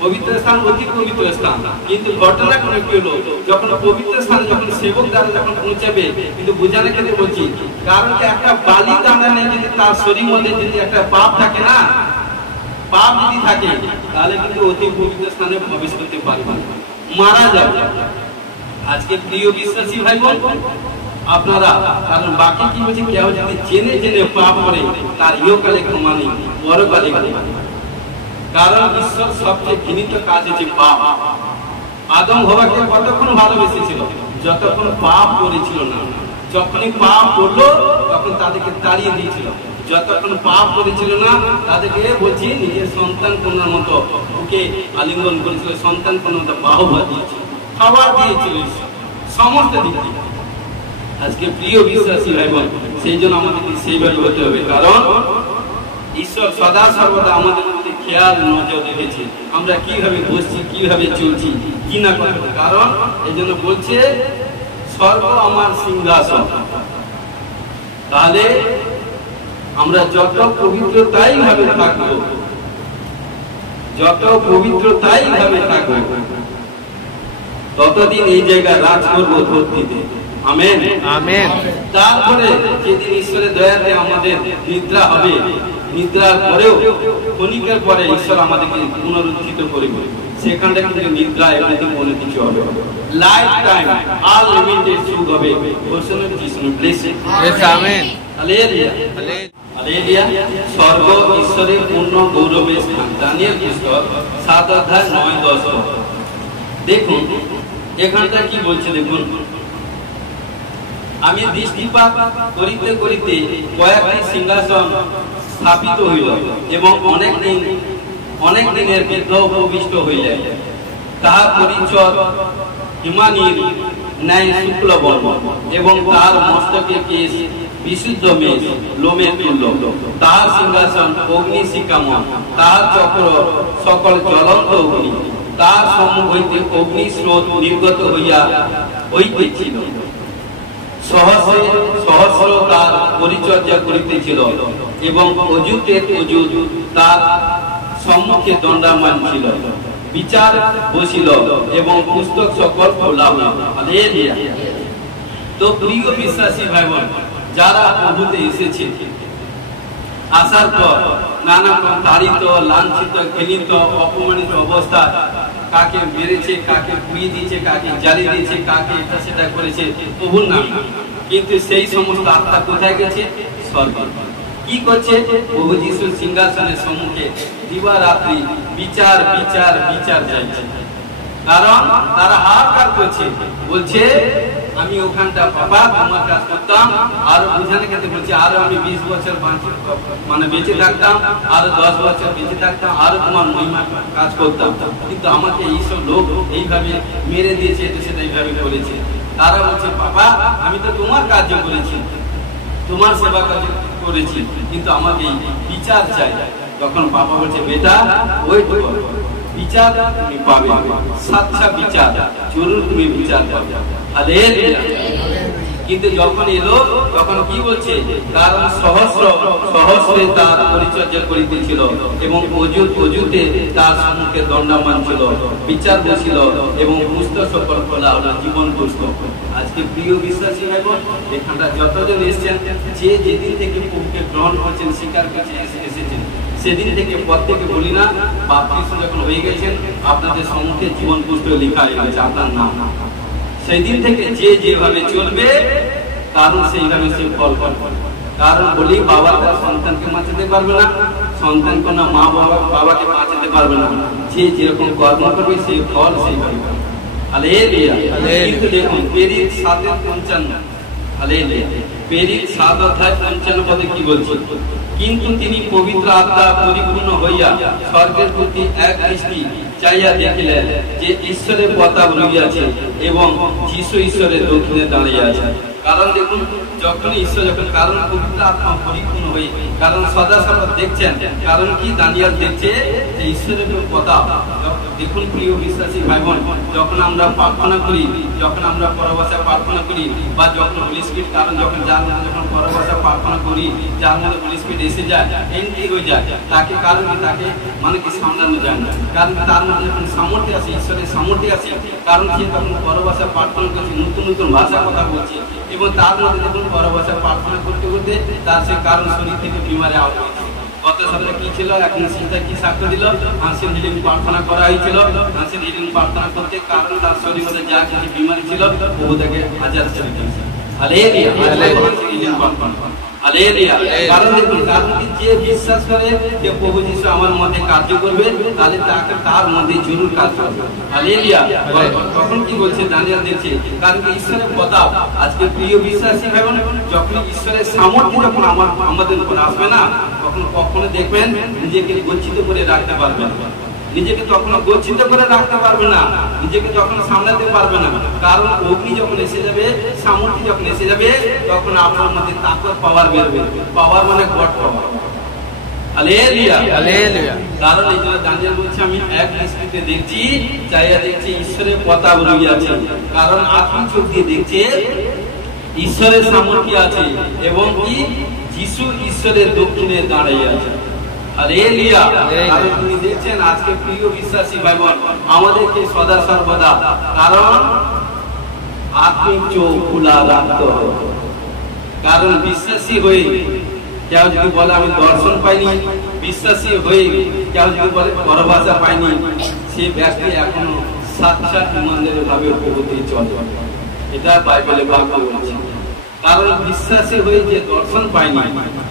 পবিত্র স্থান অতি পবিত্র স্থান, কিন্তু ঘটনা কোনো কি হলো, যখন পবিত্র স্থানে যখন সেবক দ্বারা যখন পৌঁছাবে, কিন্তু বোঝানোর ক্ষেত্রে বলছি, কারণ কি একটা বালি দানা নিয়ে যদি তার শরীর মধ্যে যদি একটা পাপ থাকে না, পাপ যদি থাকে, তাহলে কিন্তু অতি পবিত্র স্থানে প্রবেশ করতে পারবে না, মারা যাবে। আজকে প্রিয় বিশ্বাসী ভাই বোন আপনারা, কারণ বাকি কি বলছে, কেউ যদি জেনে জেনে পাপ করে তার ইহকালে ক্ষমা নেই, পরকালে ক্ষমা নেই। কারণ ঈশ্বর সবচেয়ে ঘৃণিত কাজ হচ্ছে পাপ। আদম হওয়াকে কতক্ষণ ভালোবেসেছিল, যতক্ষণ পাপ করেছিল না। যখনই পাপ করলো তখন তাদেরকে তাড়িয়ে দিয়েছিল। যতক্ষণ পাপ করেছিল না তাদেরকে বলছি নিজের সন্তান কন্যার মতো ওকে আলিঙ্গন করেছিল, সন্তান কন্যার মতো বাহবা দিয়েছিল, খাবার দিয়েছিল ঈশ্বর সমস্ত দিক থেকে। আজকে প্রিয় বিশ্বাসী ভাই বোন, সেই জন্য আমাদেরকে সেইভাবে হতে হবে, কারণ ঈশ্বর সদা সর্বদা আমাদের মধ্যে খেয়াল নজর রেখেছে আমরা কিভাবে বসছি, কিভাবে চলছি, কি না করবো। কারণ এই জন্য বলছে স্বর্গ আমার সিংহাসন। তাহলে আমরা যত পবিত্রতাই ভাবে থাকবো, যত পবিত্রতাই ভাবে থাকবো, ততদিন এই জায়গায় রাজ করবো ধরতিতে। Amen amen. তারপরে যেদিন ঈশ্বরের দয়াতে আমাদের নিদ্রা হবে, নিদ্রার পরেও ক্ষণিকের পরে ঈশ্বর আমাদেরকে পুনরুত্থিত করবে, সেখানটা কিন্তু নিদ্রা এমনি কোনো কিছু হবে, লাইফ টাইম আনলিমিটেড সুখ হবে। বলছেন যিশু ব্লেসিং। Amen hallelujah hallelujah. স্বর্গ ঈশ্বরের পূর্ণ গৌরবের স্থান। দানিয়েল পুস্তক 7 অধ্যায় 9-10। দেখুন এখানটা কি বলছে, দেখুন, আমি দৃষ্টিপাত করিতে করিতে কয়েকটি সিংহাসন স্থাপিত হইল এবং অনেক দিনের বিগ্রহ উপবিষ্ট হইলে, তাহার পরিচয় হিমানীর ন্যায় শুক্ল বর্ণ এবং তার মস্তকে কেশ বিশুদ্ধ মেষ লোমে তুল্য, তাহার সিংহাসন অগ্নি শিখাময়, তাহার চক্র সকল জ্বলন্ত অগ্নি, তাহার সম্মুখ হইতে অগ্নি স্রোত নির্গত হইতেছিল, সহস্র তার পরিচর্যা করিতেছিল এবং অযুতে অযুত তার সম্মুখে দণ্ডায়মান ছিল, বিচার বসিল এবং পুস্তক সকল খোলা হইল। হালেলুয়া। তো প্রিয় বিশ্বাসী ভাই বোন, যারা প্রভুতে এসেছে, আসার পর নানা তাড়িত, লাঞ্ছিত, ঘৃণিত, অপমানিত অবস্থা, কাকে মেরেছে, কাকে পুড়িয়ে দিয়েছে, কাকে জ্বালিয়ে দিয়েছে, কাকে এটা সেটা করেছে প্রভুর নাম, কিন্তু সেই সমস্ত আত্মা কোথায় গেছে? স্বর্গে। কি করছে? প্রভু যিশুর সিংহাসনের সম্মুখে দিবারাত্রি বিচার বিচার বিচার চাইছে। কারণ তারা হাহাকার করছে, বলছে আমি ওখানটা বাবা তোমার কাজ করতাম, আরো বুঝানোর ক্ষেত্রে বলছে আরো আমি 20 বছর মানে বেঁচে থাকতাম, আরো 10 বছর বেঁচে থাকতাম, আরো তোমার মহিমা কাজ করতাম, কিন্তু আমাকে এইসব লোক এইভাবে মেরে দিয়েছে, এটা সেটা এইভাবে করেছে। তারা বলছে বাবা আমি তো তোমার কাজ করেছি, তোমার সেবা কাজ করেছি, কিন্তু আমাকে বিচার চাই। তখন বাবা বলছে বেটা ওয়েট করো, বিচার তুমি পাবে, সাচ্চা বিচার জরুর তুমি বিচার পাবে। হালেলুয়া। কিন্তু যখন এলো তখন কি বলছে? কারণ সহস্রে তার পরিচর্যা করিতেছিল এবং অযুতে তার সম্মুখে দণ্ডায়মান ছিল, বিচার বসিল এবং পুস্তক সকল খোলা হলো, জীবন পুস্তক। আজকে প্রিয় বিশ্বাসী ভাই বোন, এখানটা যতজন এসেছেন, যে যেদিন থেকে প্রভুকে গ্রহণ করছেন, স্বীকার করছেন, এসেছেন, সেদিন থেকে প্রত্যেকে বলি না বাপ্তিস্ম যখন হয়ে গেছেন, আপনাদের সম্মুখে জীবন পুস্তক লেখা হয়ে গেছে আপনার নাম। সেই দিন থেকে যে যেভাবে চলবে, কারণ সেইভাবে সে ফল পাবে। কারণ বলি বাবা তার সন্তানকে বাঁচাতে পারবে না, সন্তান কোন মা বাবাকে বাঁচাতে পারবে না। যে যেরকম কর্ম করবে সেই ফল সেইভাবে পাবে। হালেলুয়া। কিন্তু দেখুন পেরিত 7:55, হালেলুয়া, পেরিত 7 অধ্যায় 55 পদে কি বলছে? কিন্তু তিনি পবিত্র আত্মা পরিপূর্ণ হইয়া স্বর্গের প্রতি এক দৃষ্টি চাইয়া দেখিলেন যে ঈশ্বরের প্রতাপ রহিয়াছে এবং যীশু ঈশ্বরের দক্ষিণে দাঁড়িয়ে আছে। কারণ দেখুন যখন ঈশ্বর যখন কারণ পবিত্র আত্মা পরিপূর্ণ হয়ে কারণ সদা সর্বদা দেখছেন কারণ কি দানিয়েল দেখছে যে ঈশ্বরের কথা। দেখুন প্রিয় বিশ্বাসী ভাই বোন, যখন আমরা প্রার্থনা করি, যখন আমরা পরভাষায় প্রার্থনা করি বা যখন হোলি স্পিরিট কারণ যখন যার মধ্যে যখন পরভাষায় প্রার্থনা করি যার মধ্যে হোলি স্পিরিট এসে যায় এন্ট্রি হয়ে যায় তাকে কারণ কি তাকে মানে কি সামলানো যায় না, কারণ তার মধ্যে যখন সামর্থ্য আছে ঈশ্বরের সামর্থ্য আছে কারণ সে তখন পরভাষায় প্রার্থনা করছে নতুন নতুন ভাষার কথা বলছে এবং তার মধ্যে দেখুন পরভাষায় প্রার্থনা করতে করতে তার সে কারণ শরীর থেকে বিমারে আহত হয়েছে। গত সপ্তাহে কি ছিল এখন সেটা কি সাক্ষ্য দিল হাসির হিলিং প্রার্থনা করা হয়েছিল, হাসির হিলিং প্রার্থনা করতে কারণ তার শরীর মধ্যে যা কিছু বিমারি ছিল প্রভু তাকে হাজার ছেড়ে দিয়েছে। Hallelujah hallelujah. কারণ দেখুন কারণ কি যে বিশ্বাস করে যে প্রভু যিশু আমার মধ্যে কার্য করবে তাহলে তাকে তার মধ্যে জরুর কাজ করবে। হালেলুয়া। তখন কি বলছে দানিয়েল দেখছে কারণ কি ঈশ্বরের কথা আজকে প্রিয় বিশ্বাসী ভাই বোন যখন ঈশ্বরের সামর্থ্য যখন আমাদের উপর আসবে না তখন কখনো দেখবেন নিজেকে গচ্ছিত করে রাখতে পারবেন, নিজেকে তখন গচ্ছিত করে রাখতে পারবে না, নিজেকে তখন সামলাতে পারবে না। কারণ অগ্নি যখন এসে যাবে সামর্থ্য যখন এসে যাবে তখন আপনার মধ্যে তাকত পাওয়ার বেরবে। পাওয়ার মানে গড পাওয়ার। Hallelujah hallelujah. কারণ এই জন্য দানিয়েল বলছে আমি এক দৃষ্টিতে দেখছি চাইয়া দেখছি ঈশ্বরের প্রতাপ রহিয়াছে, কারণ আপনি চোখ দিয়ে দেখছে ঈশ্বরের সামর্থ্য আছে এবং কি যিশু ঈশ্বরের দক্ষিণে দাঁড়িয়ে আছে। হালেলুয়া। কারণ তিনি দেখছেন আজকে প্রিয় বিশ্বাসী ভাই বোন আমাদেরকে সদা সর্বদা কারণ আত্মিক চোখ খোলা রাখতে হবে। কারণ বিশ্বাসী হয়ে কেউ যদি বলে আমি দর্শন পাইনি, বিশ্বাসী হয়ে কেউ যদি বলে পরভাষা পাইনি, সে ব্যক্তি এখনো সাক্ষাৎ ইমানদারের ভাবে প্রভুতে চলে। এটা বাইবেলে বাক্য বলছে। কারণ বিশ্বাসী হয়ে যে দর্শন পায়নি,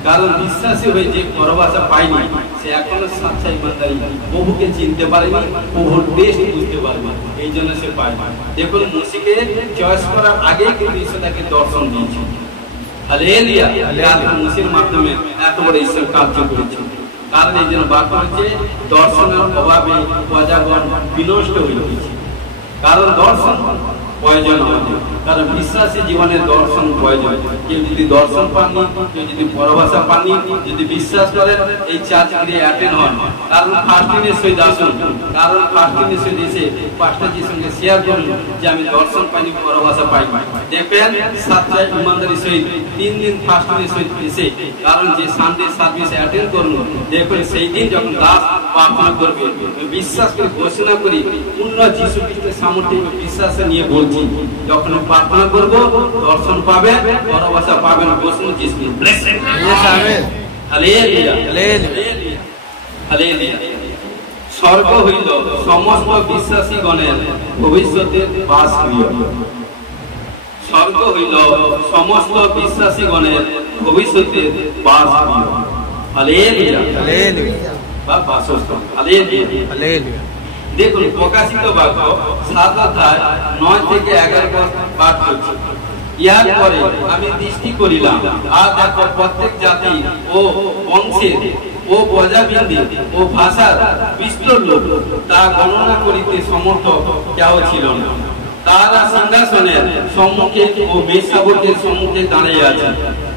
কারণ বিশ্বাসী হয়ে যে পরভাষা পায়নি, সে এখনো সাচ্চা ইমানদারি প্রভুকে চিনতে পারেনি, প্রভুর টেস্ট বুঝতে পারেনি, এই জন্য সে পায় না। দেখুন মুসিকে চয়েস করার আগে কিন্তু ঈশ্বর তাকে দর্শন দিয়েছে। হালেলুয়া। মুসির মাধ্যমে এত বড় ঈশ্বর কার্য করেছে। কারণ এই জন্য বাক্য হচ্ছে দর্শনের অভাবে প্রজাগণ বিনষ্ট হয়ে গেছে। কারণ দর্শন প্রয়োজন আমাদের, কারণ বিশ্বাসী জীবনের দর্শন প্রয়োজন। কেউ যদি দর্শন পাননি, কেউ যদি পরভাষা পাননি, যদি বিশ্বাস করেন এই চার্চ ক্রিয়া অ্যাটেন্ড হন, কারণ ফাস্টিংয়ের সহিত আসুন, কারণ ফাস্টিংয়ের সহিত এসে পাস্টারজির সঙ্গে শেয়ার করুন যে আমি দর্শন পাইনি পরভাষা পাই। দেখবেন সাতটায় ইমানদারির সহিত 3 দিন ফাস্টিংয়ের সহিত এসে কারণ যে সানডে সার্ভিস অ্যাটেন্ড করুন দেখবেন সেই দিন যখন দাস প্রার্থনা করবে বিশ্বাস করে ঘোষণা করি পূর্ণ যিশু খ্রিস্টের সামর্থ্য বিশ্বাসে নিয়ে বলছি যখন প্রার্থনা করবো দর্শন পাবে পরভাষা পাবেন। ঘোষণা যিশু স্বর্গ হইল সমস্ত বিশ্বাসী গণের ভবিষ্যতের বাসগৃহ। স্বর্গ হইল সমস্ত বিশ্বাসী গণের ভবিষ্যতের বাসগৃহ। হালেলুয়া হালেলুয়া বা বাসস্থান। Hallelujah hallelujah. দেখুন প্রকাশিত বাক্য 7 অধ্যায় 9 থেকে 11 পদ পাঠ করছি। ইয়ার পরে আমি দৃষ্টি করিলাম আর দেখো প্রত্যেক জাতি ও বংশের ও প্রজাবৃন্দি ও ভাষার বিস্তর লোক তা গণনা করিতে সমর্থ কেউ ছিল না। তারা সিংহাসনের সম্মুখে ও মেষশাবকের সম্মুখে দাঁড়িয়ে আছে।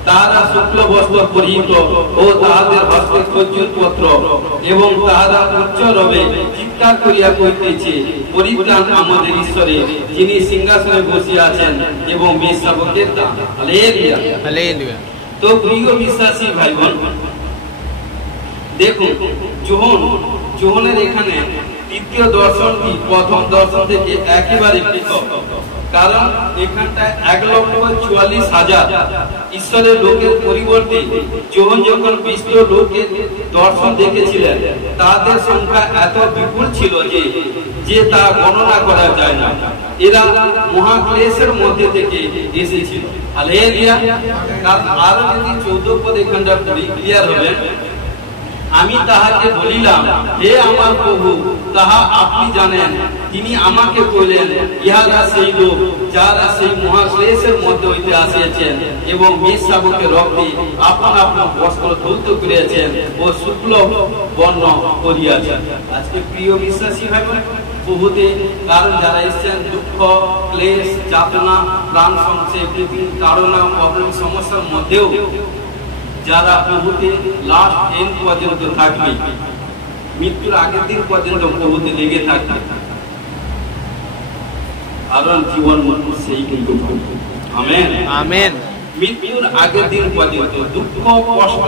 তারা শুক্ল বস্ত্র পরিহিত ও তাহাদের হস্তে খজ্জুর পত্র এবং তাহারা উচ্চ রবে চিৎকার করিয়া কইতেছে পরিত্রাণ আমাদের ঈশ্বরে যিনি সিংহাসনে বসিয়া আছেন এবং মেষশাবকের দান। Hallelujah hallelujah. তো প্রিয় বিশ্বাসী ভাই বোন দেখুন যোহনের এখানে দ্বিতীয় দর্শনটি প্রথম দর্শন থেকে একেবারে পৃথক। কারণ এখানটায় 1,44,000 ঈশ্বরের লোকের পরিবর্তে যোহন যখন 20 লোকের দর্শন দেখেছিলেন তাদের সংখ্যা এত বিপুল ছিল যে তা গণনা করা যায় না। এরা মহাক্লেশের মধ্যে থেকে এসেছিল। হালেলুয়া। কারণ আরো যদি 14 পদ এখানটা ক্লিয়ার হবে, আমি তাহাকে বলিলাম হে আমার প্রভু তাহা আপনি জানেন। তিনি আমাকে কইলেন ইহারা সেই লোক যারা সেই মহাক্লেশের মধ্যে হইতে আসিয়াছেন এবং মেষশাবকের রক্তে আপন আপন বস্ত্র ধৌত করিয়াছেন ও শুক্ল বর্ণ করিয়াছেন। আজকে প্রিয় বিশ্বাসী ভাই প্রভুতে। কারণ যারা এসছেন দুঃখ, ক্লেশ, যাতনা, প্রাণ সংশয়, তাড়না, প্রবলেম, সমস্যার মধ্যেও যারা প্রভুতে লাস্ট এন্ড পর্যন্ত থাকবে, মৃত্যুর আগের দিন পর্যন্ত প্রভুতে লেগে থাকবে, কারণ জীবন মৃত্যু সেই কিন্তু আমেন আমেন। মৃত্যুর আগের দিন পর্যন্ত দুঃখ, কষ্ট,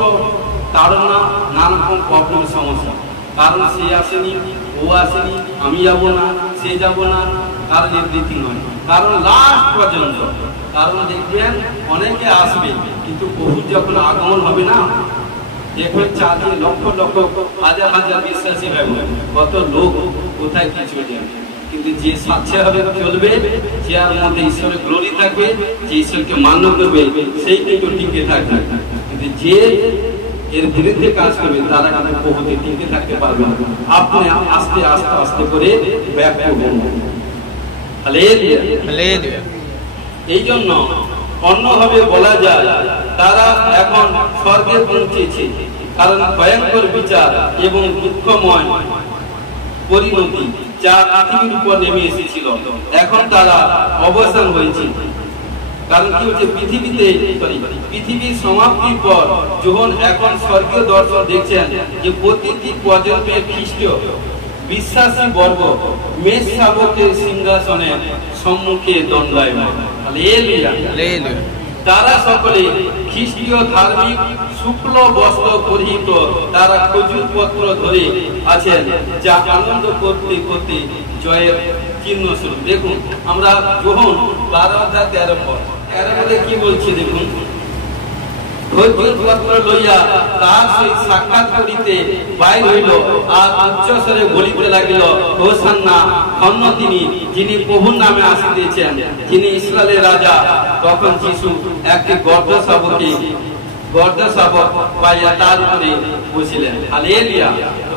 তাড়না, নানা রকম প্রবলেম, সমস্যা, কারণ সে আসেনি, ও আসেনি, আমি যাব না, সে যাব না, কারণ এভরিথিং নয়, কারণ লাস্ট পর্যন্ত। কারণ দেখবেন অনেকে আসবে, কিন্তু প্রভুর যখন আগমন হবে না, দেখবেন চাঁদে লক্ষ লক্ষ হাজার হাজার বিশ্বাসী হবে, কত লোক কোথায় কি চলে যাবে। কিন্তু যে স্বেচ্ছাভাবে চলবে, যার মধ্যে ঈশ্বরের গ্লোরি থাকবে, যে ঈশ্বরকে মান্য করবে, সেই কিন্তু টিকে থাকবে। কিন্তু যে এর বিরুদ্ধে কাজ করবে, তারা কিন্তু প্রভুতে টিকে থাকতে পারবে না। আপনি আস্তে আস্তে আস্তে করে ব্যাক করবেন। Hallelujah hallelujah. এই জন্য অন্যভাবে বলা যায়, তারা এখন স্বর্গে পৌঁছেছে, কারণ ভয়ঙ্কর বিচার এবং দুঃখময় পরিণতি যা পৃথিবীর উপর নেমে এসেছিল, এখন তারা অবসান হয়েছে। কারণ কি হচ্ছে, পৃথিবীর সমাপ্তির পর যখন এখন স্বর্গীয় দর্শন দেখছেন যে প্রতিটি প্রজন্মের খ্রিস্টীয় বিশ্বাসী বর্গ মেষ শাবকের সিংহাসনে সম্মুখে দণ্ডায়মান। Hallelujah hallelujah. তারা সকলে খ্রিস্টীয় ধার্মিক শুক্ল বস্ত্র পরিহিত, তারা খজুর পত্র ধরে আছেন, যা আনন্দ করতে করতে জয়ের চিহ্ন স্বরূপ। দেখুন আমরা যখন 12-13 পর কি বলছি, দেখুন, খজুর পত্র লইয়া তার সহিত সাক্ষাৎ করিতে বাইর হইল, আর উচ্চস্বরে বলিতে লাগিল, হোসান্না, ধন্য তিনি যিনি প্রভুর নামে আসিতেছেন, যিনি ইসরায়েলের রাজা। তখন যিশু একটি গর্দ শাবক পাইয়া তার উপরে বসিলেন। হালেলুয়া।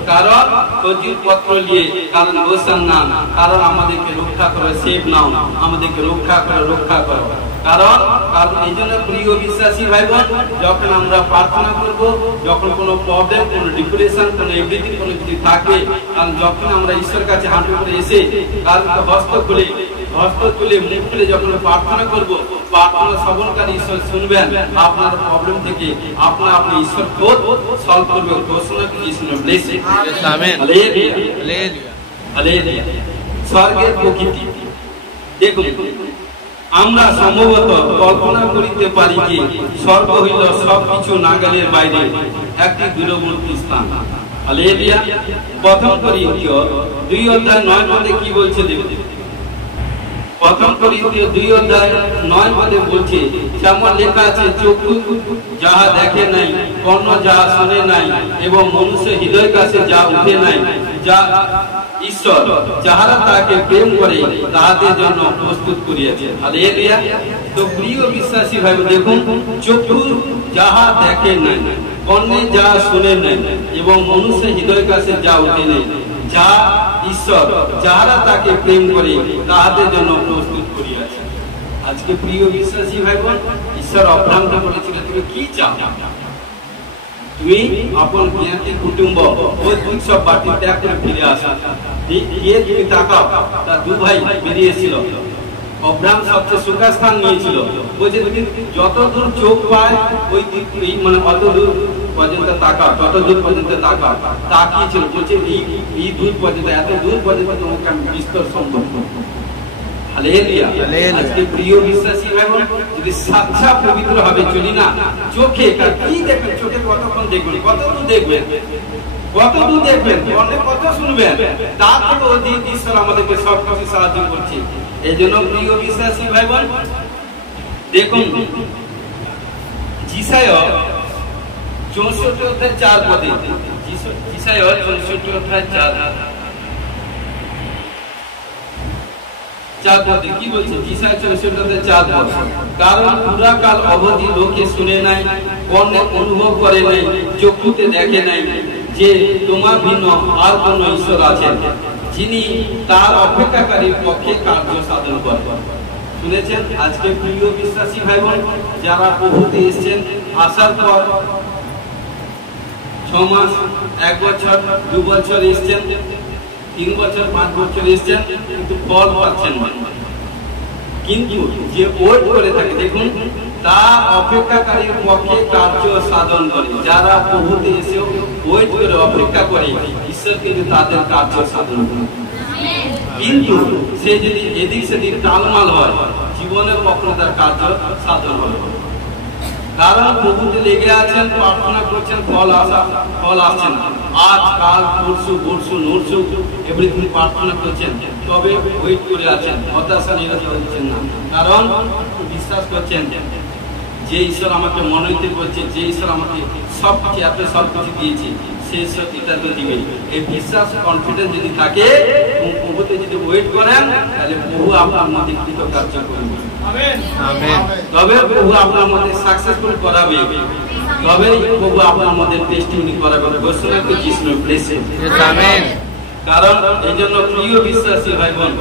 কারণ খজুর পত্র নিয়ে, কারণ হোসান্না, কারণ আমাদেরকে রক্ষা করো, সেভ নাও, আমাদেরকে রক্ষা করো। কারণ এই জন্য প্রিয় বিশ্বাসী ভাই বোন, যখন আমরা প্রার্থনা করব, যখন কোনো প্রবলেম, কোনো ডিপ্রেশন, কোনো এভরিথিং, কোনো কিছু থাকে, কারণ যখন আমরা ঈশ্বরের কাছে হাঁটু করে এসে কারণ হস্ত তুলে মুখ খুলে যখন প্রার্থনা করব, প্রার্থনা শ্রবণকারী ঈশ্বর শুনবেন, আপনার প্রবলেম থেকে আপনি ঈশ্বর সলভ করবে। ঘোষণা Krishna blessing. Amen hallelujah hallelujah. স্বর্গের প্রকৃতি দেখুন, আমরা সম্ভবত কল্পনা করিতে পারি যে স্বর্গ হইল সবকিছু নাগালের বাইরে একটি দূরবর্তী স্থান। হালেলুয়া। প্রথম করিন্থীয় 2:9 পদে কি বলছে দেখুন, প্রথম করিন্থীয় 2:9 পদে বলছে, যেমন লেখা আছে, চক্ষু যাহা দেখে নাই, কর্ণ যাহা শুনে নাই, এবং মনুষ্য হৃদয় কাছে যা উঠে নাই, যা ঈশ্বর যাহারা তাকে প্রেম করে তাহাদের জন্য প্রস্তুত করিয়াছে। হালেলুয়া। তো প্রিয় বিশ্বাসী ভাই, দেখুন, চক্ষু যাহা দেখে নাই, কর্ণে যা শুনে নাই, এবং মনুষ্য হৃদয় কাছে যা উঠে নাই, যা ঈশ্বর যাহারা তাকে প্রেম করে তাহাদের জন্য প্রস্তুত করিয়াছে। আজকে প্রিয় বিশ্বাসী ভাই বোন, ঈশ্বর অব্রাহামকে বলেছিল, তুমি কি চাও? তুমি আপন জ্ঞাতি কুটুম্ব ওই উৎসব বাটি ত্যাগ করে ফিরে আসো। গিয়ে তুমি তাকাও, তার 2 ভাই বেরিয়েছিল, অব্রাহাম সবচেয়ে সুখাস্থান নিয়েছিল। বলছে তুমি যত দূর চোখ পায় ওই মানে অত দূর পর্যন্ত তাকাও, তত দূর পর্যন্ত তাকাও। তাকিয়েছিল, বলছে এই দূর পর্যন্ত, এত দূর পর্যন্ত তোমাকে আমি বিস্তর সম্ভব। হালেলুয়া। আজকে প্রিয় বিশ্বাসী ভাই বোন, যদি সাচ্চা পবিত্র ভাবে চলি না, চোখে কি দেখবেন, চোখে কতক্ষণ দেখবেন, কত দূর দেখবেন, অনেক কথা শুনবেন, তার থেকে অধিক ঈশ্বর আমাদেরকে সবকিছু সাহায্য করছে। এই জন্য প্রিয় বিশ্বাসী ভাই বোন, দেখুন যিশায় 64:4 পদে, যিশায় 64:4 পদে কি বলছে? যিশায় 64:4 পদ, কারণ পুরাকাল অবধি লোকে শুনে নাই, কর্ণে অনুভব করে নাই, চক্ষুতে দেখে নাই যে তোমার ভিন্ন আর কোন ঈশ্বর আছেন, যিনি তার অপেক্ষাকারীর পক্ষে কার্য সাধন করেন। শুনেছেন? আজকে প্রিয় বিশ্বাসী ভাই বোন, যারা প্রভুতে এসেছেন, আসার পর 6 মাস, 1 বছর, 2 বছর এসেছেন, 3 বছর 5 বছর এসছেন কিন্তু ফল পাচ্ছেন না। কিন্তু যে ওয়েট করে থাকে দেখুন, তা অপেক্ষাকারীর পক্ষে কার্য সাধন করে। যারা প্রভুতে এসে ওয়েট করে অপেক্ষা করে, ঈশ্বর কিন্তু তাদের কার্য সাধন করে। কিন্তু সে যদি এদিক সেদিক টালমাল হয়, জীবনের কখনো তার কার্য সাধন হবে। কারণ প্রভুতে লেগে আছেন, প্রার্থনা করছেন, ফল আসছে না। আজ কাল পরশু নরশু এভরিথিং প্রার্থনা করছেন, তবে ওয়েট করে আছেন, হতাশা নিরাশ হচ্ছেন না। কারণ বিশ্বাস করছেন যে ঈশ্বর আমাকে মনোনীত করছে, যে ঈশ্বর আমাকে সবকিছু দিয়েছে, সে ঈশ্বর এটা তো দিবে। এই বিশ্বাস কনফিডেন্স যদি থাকে, প্রভুতে যদি ওয়েট করেন, তাহলে প্রভু আপনার মধ্যে কৃতকার্য করবে। তবে প্রভু আপনার মধ্যে সাকসেসফুল করাবে, তবে প্রভু আপনার মধ্যে টেস্টিংনি করাবে। ঘোষণাকে যিশু ব্লেসিং। আমেন। কারণ এই জন্য প্রিয় বিশ্বাসী ভাই বোন,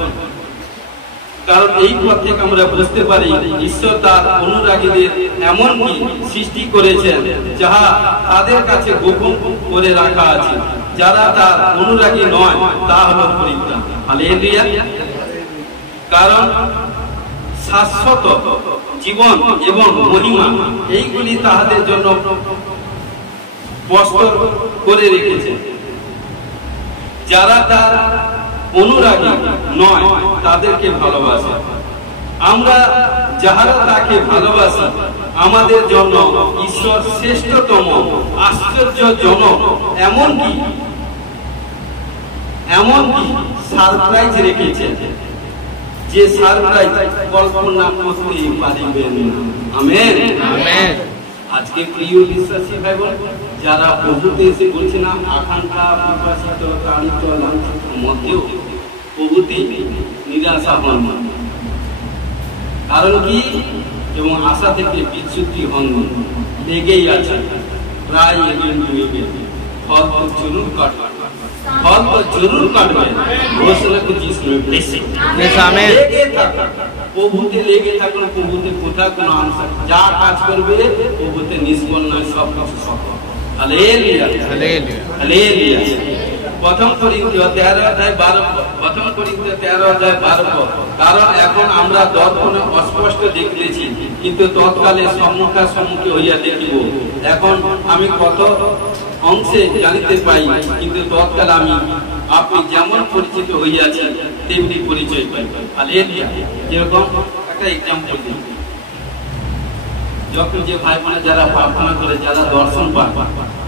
কারণ এই পথ থেকে আমরা বুঝতে পারি ঈশ্বর তার অনুরাগীদের এমন কি সৃষ্টি করেছেন যাহা তাদের কাছে গোপন করে রাখা আছে। যারা তার অনুরাগী নয় তা হলো পরিত্রাণ। হালেলুয়া। কারণ শাশ্বত জীবন এবং মহিমা এইগুলি তাহাদের জন্য বস্তর করে রেখেছে। যারা তার অনুরাগী নয় তাদেরকে ভালোবাসে। আমরা যাহারা তাকে ভালোবাসি, আমাদের জন্য ঈশ্বর শ্রেষ্ঠতম আশ্চর্যজনক এমনকি সারপ্রাইজ রেখেছে, যে সারপ্রাইজ কল্পনা করতে পারিবেন না। আমেন। আমেন। আজকে প্রিয় বিশ্বাসী ভাই বোন, যারা প্রভুতে এসে বলছে না আকাঙ্ক্ষা প্রকাশিত তাড়িত লাঞ্ছিত মধ্যেও প্রভুতে নিরাশা হন না। কারণ কি? এবং আশা থেকে বিচ্যুতি হন, লেগেই আছে, প্রায় ফল তো জরুর কাটবে, ফল তো জরুর কাটবে। ঘোষণা করছি প্রভুতে লেগে থাকুন, প্রভুতে কোথাও কোনো আনসার, যা কাজ করবে প্রভুতে নিষ্ফল নয়, সব কিছু সফল। Hallelujah, hallelujah, hallelujah. প্রথম করিন্থীয় 13 অধ্যায় 12 পদ। প্রথম করিন্থীয় 13 অধ্যায় 12 পদ। কারণ এখন আমরা দর্পণে অস্পষ্ট দেখিতেছি, কিন্তু তৎকালে সম্মুখাসম্মুখী হইয়া দেখিব। এখন আমি কত অংশে জানিতে পাই, কিন্তু তৎকালে আপনি যেমন পরিচিত হইয়াছেন তেমনি পরিচয় পাই। হালেলুয়া। যেরকম একটা এক্সাম্পল দিই, যখন যে ভাই বোনে যারা প্রার্থনা করে, যারা দর্শন পায়,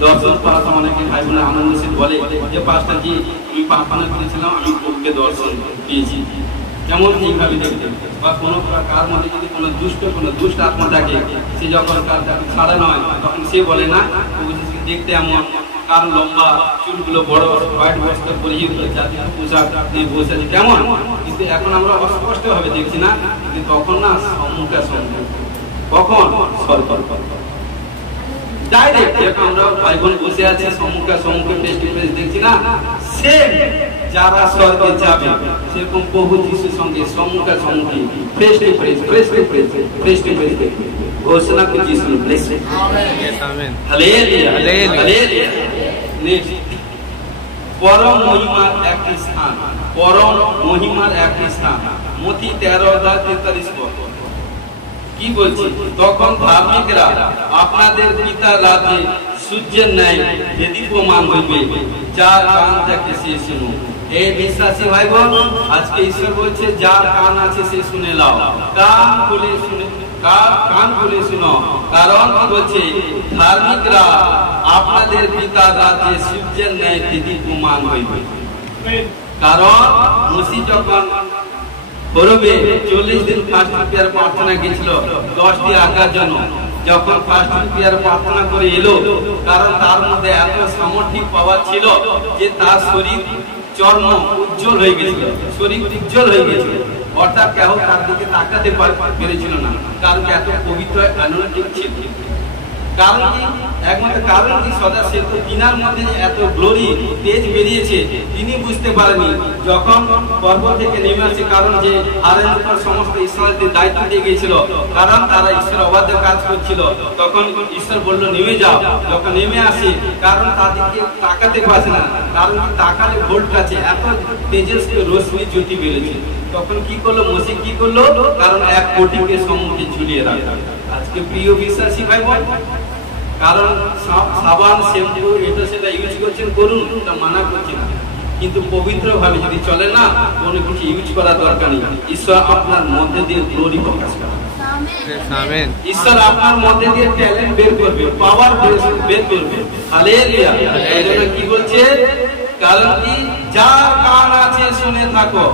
দর্শন পাওয়া অনেকে ভাই বোনে আনন্দশীল বলে যে পাঁচটা জি আমি প্রার্থনা করেছিলাম, আমি প্রভুকে দর্শন পেয়েছি। কেমন এইভাবে দেখতে, বা কোনো কার মধ্যে যদি কোনো দুষ্ট আত্মা থাকে, সে যখন তাকে ছাড়া নয়, তখন সে বলে না প্রভু দেখতে এমন, কার লম্বা চুলগুলো বড়, হোয়াইট বস্ত্র পরিহিত, জাতীয় পোশাক দিয়ে বসে আছে কেমন। কিন্তু এখন আমরা অস্পষ্ট ভাবে দেখছি না, কিন্তু তখন না সম্মুখাসম্মুখ, কখন ডাইরেক্ট আমরা ভাই বোন বসে আছি, সম্মুখে ফেস টু ফেস দেখছি না। সে যারা স্বর্গে যাবে, সেরকম প্রভু যিশুর সঙ্গে সম্মুখে ফেস টু ফেস ঘোষণা করছি যিশু ব্লেসিং। আমেন। Hallelujah, hallelujah. পরম মহিমার একটি স্থান, পরম মহিমার একটি স্থান। মতি 13 অধ্যায় 43 পদ। কি বলছি? তখন ধার্মিকরা আপনাদের পিতার রাজ্যে সূর্যের ন্যায় দেদীপ্যমান হইবে, যার কান থাকে সে শুনুন। এই বিশ্বাসী ভাই বোন, আজকে ঈশ্বর বলছে যার কান আছে সে শুনে নাও, কান খুলে শুনো। কারণ বলছে ধার্মিকরা আপনাদের পিতার রাজ্যে সূর্যের ন্যায় দেদীপ্যমান হইবে। কারণ মসি যখন 40 দিন ফাস্ট প্রেয়ার প্রার্থনা গেছিল 10টি আজ্ঞার জন্য, যখন ফাস্ট প্রেয়ার প্রার্থনা করে এলো, কারণ তার মধ্যে এত সামর্থিক পাওয়ার ছিল যে তার শরীর চর্ম উজ্জ্বল হয়ে গেছিল, শরীর উজ্জ্বল হয়ে গেছিল, অর্থাৎ কেউ তার দিকে তাকাতে পেরেছিল না, কারণ এত পবিত্র অ্যানোইন্টিং ছিল। কারণ কি? একমাত্র কারণ কি? সদা সে তো তিনার মধ্যে এত গ্লোরি তেজ বেরিয়েছে, তিনি বুঝতে পারেনি যখন পর্বত থেকে নেমে আসছে। কারণ যে আরের উপর সমস্ত ঈশ্বরের দায়িত্ব দিয়ে গিয়েছিল, কারণ তারা ঈশ্বর অবাধ্য কাজ করছিল। তখন ঈশ্বর বলল নেমে যাও। যখন নেমে আসে, কারণ তাদেরকে তাকাতে পারছে না, কারণ তাকালে ভোল্ট আছে, এত তেজস্ক্রিয় রশ্মি জ্যোতি বেড়েছে। তখন কি করলো মোশে? কি করলো? কারণ এক কোটিকে সম্মুখে ঝুলিয়ে রাখা। আজকে প্রিয় বিশ্বাসী ভাই বোন, কারণ সাবান শ্যাম্পু এটা সেটা ইউজ করছেন, করুন, এটা মানা করছি না, কিন্তু পবিত্র ভাবে যদি চলে না, কোনো কিছু ইউজ করার দরকার নেই। ঈশ্বর আপনার মধ্যে দিয়ে গ্লোরি প্রকাশ করে, ঈশ্বর আপনার মধ্যে দিয়ে ট্যালেন্ট বের করবে, পাওয়ার বের করবে। হালেলুয়া। এই জন্য কি বলছে? কারণ কি? যার কান আছে শুনে থাকো।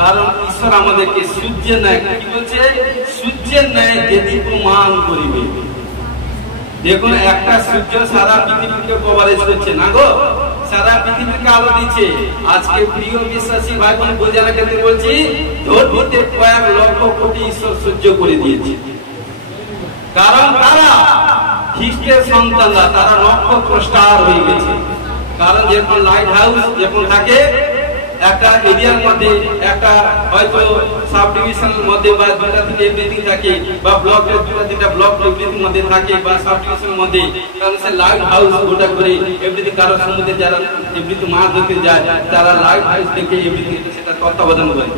কারণ ঈশ্বর আমাদেরকে সূর্যের ন্যায়, কি বলছে? সূর্যের ন্যায় দেদীপ্যমান করিবে। দেখুন, একটা সূর্য সারা পৃথিবীকে কভারেজ করছে না গো, সারা পৃথিবীকে আলো দিচ্ছে। আজকে প্রিয় বিশ্বাসী ভাই বোন বোঝানোর ক্ষেত্রে বলছি, ধরতে কয়েক লক্ষ কোটি ঈশ্বর সহ্য করে দিয়েছে। কারণ তারা খ্রিস্টের সন্তানরা, তারা নক্ষত্র স্টার হয়ে গেছে। কারণ যেরকম লাইট হাউস যেরকম থাকে একটা এরিয়ার মধ্যে, একটা হয়তো সাব ডিভিশনের মধ্যে বা দুটা থেকে এভরিথিং থাকে, বা ব্লকের দুটা তিনটা ব্লক এভরিথিং মধ্যে থাকে, বা সাব ডিভিশনের মধ্যে, কারণ সে লাইট হাউস গোটা করে এভরিথিং। কারো সমুদ্রে যারা এভরিথিং মাছ ধরতে যায়, তারা লাইট হাউস থেকে এভরিথিং সেটা তত্ত্বাবধান করে।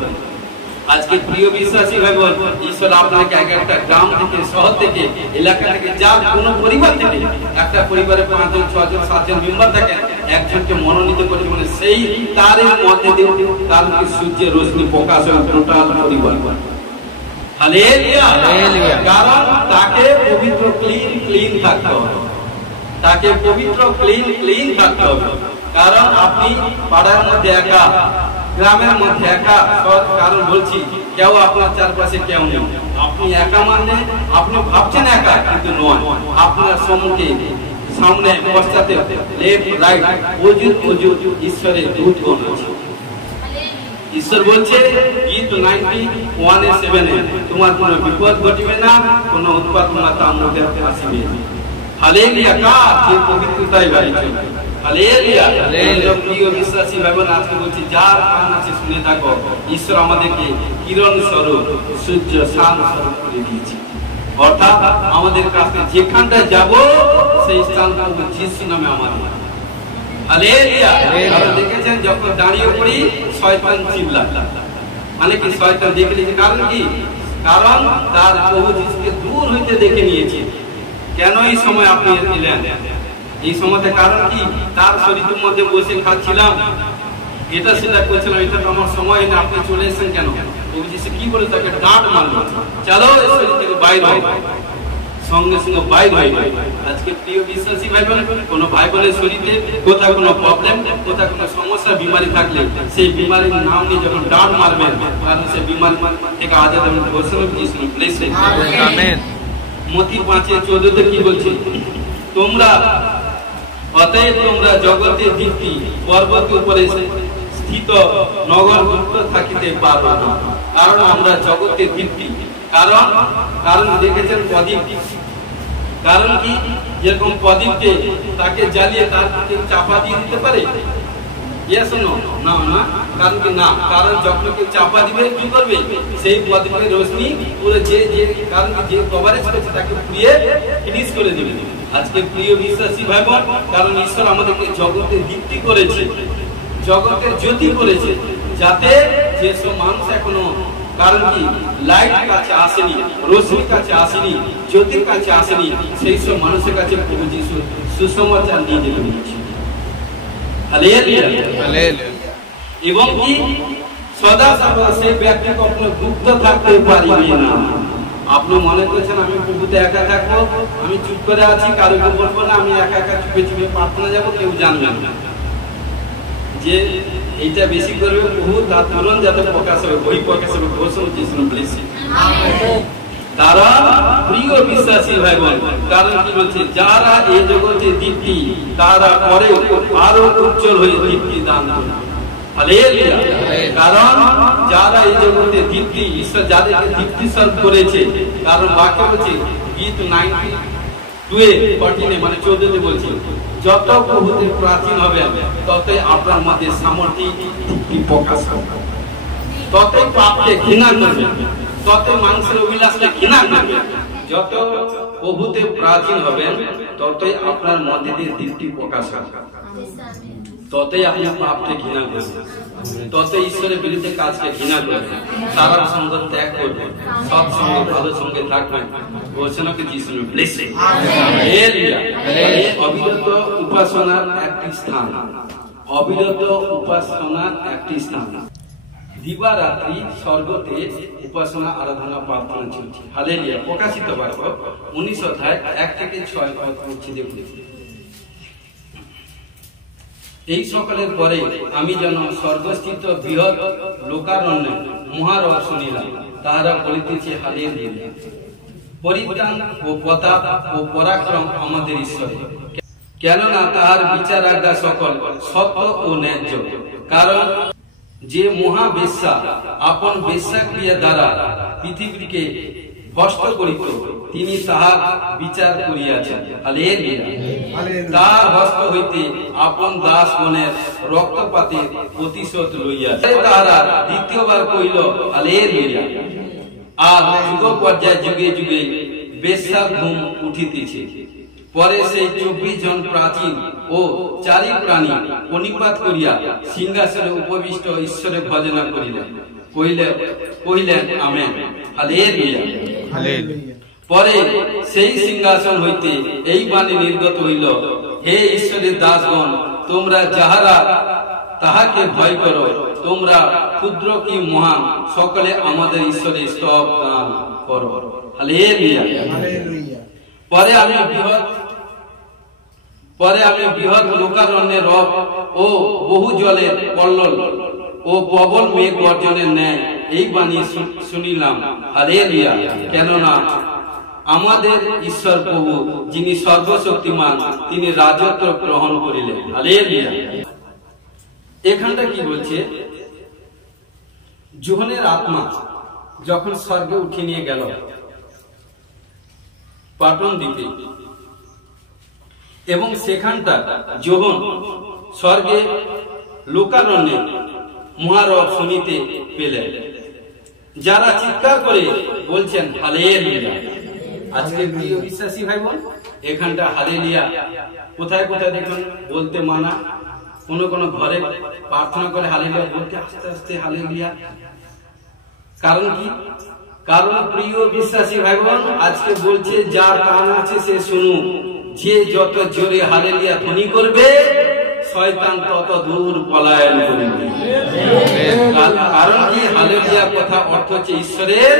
আজকে প্রিয় বিশ্বাসী ভাই বোন, ঈশ্বর আপনাকে এক একটা গ্রাম থেকে, শহর থেকে, এলাকা থেকে, যা কোনো পরিবার থেকে, একটা পরিবারে 5 জন 6 জন 7 জন মেম্বার থাকে, একজনকে মনোনীত করে, মানে সেই তারের মধ্যে দিয়ে তার সূর্যের রশ্মি প্রকাশ হয় টোটাল পরিবার। হালেলুয়া। কারণ তাকে পবিত্র ক্লিন থাকতে হবে, তাকে পবিত্র ক্লিন থাকতে হবে। কারণ আপনি পাড়ার মধ্যে একা, গ্রামের মধ্যে একা, কারণ বলছি কেউ আপনার চারপাশে কেউ নেই, আপনি একা, মানে আপনি ভাবছেন একা, কিন্তু নয়। আপনার সম্মুখে, সামনে, পশ্চাতে, লেফট রাইট অজুদ ঈশ্বরের দূতগণ আছে। ঈশ্বর বলছে গীত 91:7, তোমার কোনো বিপদ ঘটিবে না, কোনো উৎপাত তোমার মধ্যে আসিবে। হালেলুয়া। কার? যে পবিত্রতায় বাড়িছে। হালেলুয়া। প্রিয় বিশ্বাসী ভাই বোন, আজকে বলছি যার কান আছে শুনে থাকো। ঈশ্বর আমাদেরকে কিরণ স্বরূপ, সূর্য শান স্বরূপ করে দিয়েছে। অর্থাৎ আমাদের কাছে যেখানটায় যাব, সেই স্থানটা যিশু নামে আমাদের। হালেলুয়া। আপনারা দেখেছেন যখন দাঁড়িয়ে পড়ি শয়তান চিল্লায়, মানে কি? শয়তান দেখে নিয়েছে। কারণ কি? কারণ তার প্রভু যিশুকে দূর হইতে দেখে নিয়েছে। কেন এই সময় আপনি এলেন? এই সময়তে কারণ কি? তার শরীরের মধ্যে বসে খাচ্ছিলাম, এটা সেটা করছিলাম, এটা তো আমার সময় না, আপনি চলে এসেছেন কেন? প্রভু যিশু কি বলে? তাকে ডাঁট মারল, চলো শরীর থেকে বাইরে হয়, সঙ্গে সঙ্গে বাইরে হয়। আজকে প্রিয় বিশ্বাসী ভাই বোন, কোনো ভাই বোনের শরীরে কোথাও কোনো প্রবলেম, কোথাও কোনো সমস্যা, বিমারি থাকলে সেই বিমারির নাম নিয়ে যখন ডাঁট মারবেন, কারণ সেই বিমারি থেকে আজাদ হবেন। মতি 5:14 কি বলছে? অতএব তোমরা জগতের ভিত্তি পর্বতের উপরে স্থিত নগর গুপ্ত থাকিতে পারবে না। কারণ আমরা জগতের ভিত্তি। কারণ দেখেছেন প্রদীপ, কারণ কি? যেরকম প্রদীপকে তাকে জ্বালিয়ে তার চাপা দিয়ে দিতে পারে? না, কারণ কি? না। কারণ যখন কেউ চাপা দিবে, কি করবে? সেই প্রদীপের রশ্মি পুরো যে কারণ যে কভারেজ করেছে তাকে পুড়িয়ে ফিনিশ করে দিবে। আজকে প্রিয় বিশ্বাসী ভাই বোন, কারণ ঈশ্বর আমাদেরকে জগতের ভিত্তি করেছে, জগতের জ্যোতি করেছে, যাতে যেসব মানুষ এখনো, কারণ কি? লাইট কাছে আসেনি, রশ্মির কাছে আসেনি, জ্যোতির কাছে আসেনি, সেই সব মানুষের কাছে প্রভু যিশু সুসমাচার নিয়ে যেতে পেরেছে। এবং কি? সদা সর্বদা সেই ব্যক্তি কখনো গুপ্ত থাকতে পারিবে না। আপনি মনে করছেন আমি প্রভুতে একা থাকবো, আমি চুপ করে আছি, কারোকে বলবো না, আমি একা একা চুপে চুপে প্রার্থনা যাবো, কেউ জানবে না। যে এইটা বেশি করবে প্রভু, তার তুরন্ত যাতে প্রকাশ হবে, বই প্রকাশ হবে, ঘোষণা যিশু বলেছে। তারা প্রিয় বিশ্বাসী ভাই বোন, কারণ কি বলছে? যারা এই জগতে দীপ্তি, তারা পরে আরো উজ্জ্বল হয়ে দীপ্তি দান করে। হালেলুয়া। কারণ যারা এই জগতে দীপ্তি, ঈশ্বর যাদেরকে দীপ্তি স্বরূপ করেছে, কারণ বাক্য বলছে গীত 2:14 মানে 14তে বলছি, যত প্রভুতে প্রাচীন হবেন ততই আপনার মধ্যে সামর্থ্য প্রকাশ হবে, ততই পাপকে ঘৃণা করবেন, ততই মানুষের অভিলাষকে ঘৃণা করবেন। যত প্রভুতে প্রাচীন হবেন ততই আপনার মধ্যে দিয়ে দীপ্তি প্রকাশ হবে, ততই আপনি পাপকে ঘৃণা করবেন, ততই ঈশ্বরের বিরুদ্ধে কাজকে ঘৃণা করবেন, খারাপ সঙ্গ ত্যাগ করবেন, সব সঙ্গে ভালো সঙ্গে থাকবেন। ঘোষণাকে যিশু ব্লেসিং। হালেলুয়া। অবিরত উপাসনার একটি স্থান, অবিরত উপাসনার একটি স্থান। দিবারাত্রি স্বর্গতে উপাসনা আরাধনা প্রার্থনা চলছে। হালেলুয়া। প্রকাশিত বাক্য 19 অধ্যায় 1 থেকে 6 পদ পড়ছি, দেখুন। এই সকলের পরে আমি যেন স্বর্গস্থিত বৃহৎ লোকারণ্যে মহারব শুনিলাম, তাহারা বলিতেছে হালেলুয়া। পরিত্রাণ ও প্রতাপ ও পরাক্রম আমাদের ঈশ্বরের, কেননা তাহার বিচার আজ্ঞা সকল সত্য ও ন্যায্য। কারণ যে মহাবেশ্যা আপন বেশ্যাক্রিয়া দ্বারা পৃথিবীকে ভ্রষ্ট করিত, তিনি তাহার বিচার করিয়াছেন। হালেলুয়া। তার হস্ত হইতে আপন দাসগণের রক্তপাতের প্রতিশোধ লইয়াছে। তাহারা দ্বিতীয়বার কইল হালেলুয়া। আর যুগ পর্যায়ে যুগে যুগে বেশ্যার ঘুম উঠিতেছে। পরে সেই 24 জন প্রাচীন ও 4 প্রাণী প্রণিপাত করিয়া সিংহাসনে উপবিষ্ট ঈশ্বরের ভজনা করিলেন, কহিলেন আমেন। হালেলুয়া। পরে সেই সিংহাসন হইতে এই বাণী নির্গত হইল, হে ঈশ্বরের দাসগণ, তোমরা যাহারা তাহাকে ভয় করো, তোমরা ক্ষুদ্র কি মহান, সকলে আমাদের ঈশ্বরের স্তব গান করো। হালেলুয়া। পরে আমি বৃহৎ লোকারণ্যের রব ও বহু জলের কল্লোল ও প্রবল মেঘ গর্জনের ন্যায় এই বাণী শুনিলাম, হালেলুয়া। কেননা আমাদের ঈশ্বর প্রভু, যিনি সর্বশক্তিমান, তিনি রাজত্ব গ্রহণ করিলেন। হালেলুয়া। এখানটা কি বলছে? যোহনের আত্মা যখন স্বর্গে উঠিয়ে নিয়ে গেল পাটন দ্বীপে, এবং সেখানটা যোহন স্বর্গে লোকারণ্যে মহারব শুনিতে পেলেন, যারা চিৎকার করে বলছেন হালেলুয়া। আজকে প্রিয় বিশ্বাসী ভাই বোন, এখানটা হালেলুয়া কোথায় কোথায় দেখুন বলতে মানা, কোন ঘরে প্রার্থনা করে হালেলুয়া বলতে আস্তে আস্তে হালেলুয়া। কারণ কি? কারণ প্রিয় বিশ্বাসী ভাই বোন, আজকে বলছে যার কান আছে সে শুনুক, যে যত জোরে হালেলুয়া ধ্বনি করবে শয়তান তত দূর পলায়ন করবে। কারণ কি? হালেলুয়া কথা অর্থ হচ্ছে ঈশ্বরের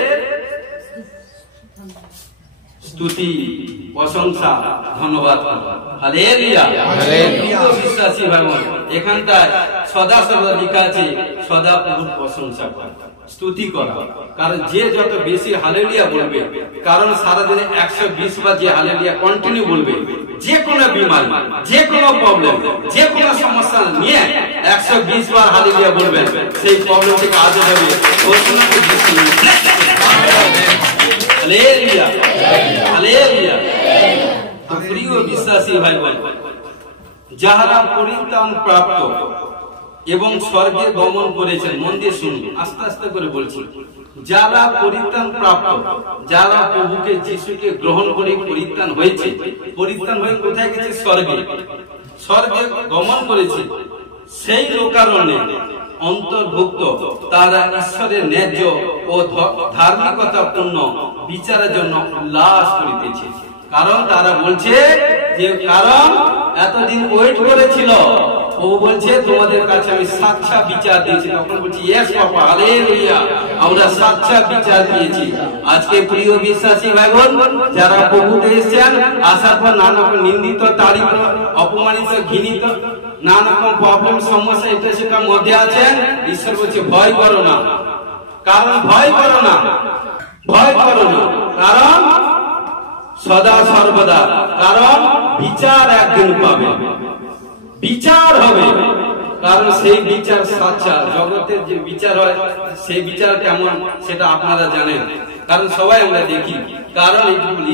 স্তুতি, প্রশংসা, ধন্যবাদ। হালেলুয়া। প্রিয় বিশ্বাসী ভাই বোন, এখানটায় সদা সর্বদা লেখা আছে সদা প্রভুর প্রশংসা করা, স্তুতি করা। কারণ যে যত বেশি হালেলুয়া বলবে, কারণ সারাদিনে 120 বার যে হালেলুয়া কন্টিনিউ বলবে, যে কোনো বিমারি, যে কোনো প্রবলেম, যে কোনো সমস্যা নিয়ে 120 বার হালেলুয়া বলবেন, সেই প্রবলেম থেকে আজও হবে। হালেলুয়া। হালেলুয়া। প্রিয় বিশ্বাসী ভাই বোন, যাহারা পরিত্রাণ প্রাপ্ত এবং স্বর্গে গমন করেছেন, মন দিয়ে শুনুন, আস্তে আস্তে করে বলছি, যারা পরিত্রাণ প্রাপ্ত, যারা প্রভুকে যিশুকে গ্রহণ করে পরিত্রাণ হয়েছে, পরিত্রাণ হয়ে কোথায় গেছে? স্বর্গে। স্বর্গে গমন করেছে, সেই লোকারণ্যে অন্তর্ভুক্ত তারা ঈশ্বরের ন্যায্য ও ধার্মিকতা পূর্ণ বিচারের জন্য উল্লাস করিতেছে। কারণ তারা বলছে যে, কারণ এতদিন ওয়েট করেছিল, ও বলছে তোমাদের কাছে আমি সাচ্চা বিচার দিয়েছি। তখন বলছি ইয়েস বাবা, হালেলুয়া, আমরা সাচ্চা বিচার দিয়েছি। আজকে প্রিয় বিশ্বাসী ভাই বোন, যারা প্রভুতে এসেছেন, আসার পর নানা রকম নিন্দিত, তাড়িত, অপমানিত, ঘৃণিত, নানা রকম প্রবলেম, সমস্যা, এটা সেটার মধ্যে আছেন, ঈশ্বর বলছে ভয় করো না। কারণ ভয় করো না, ভয় করো না, কারণ সদা সর্বদা, কারণ বিচার একদিন পাবে, বিচার হবে। কারণ সেই বিচার সাচ্চা, জগতের যে বিচার হয় সেই বিচার কেমন সেটা আপনারা জানেন। কারণ সবাই আমরা দেখি কারণ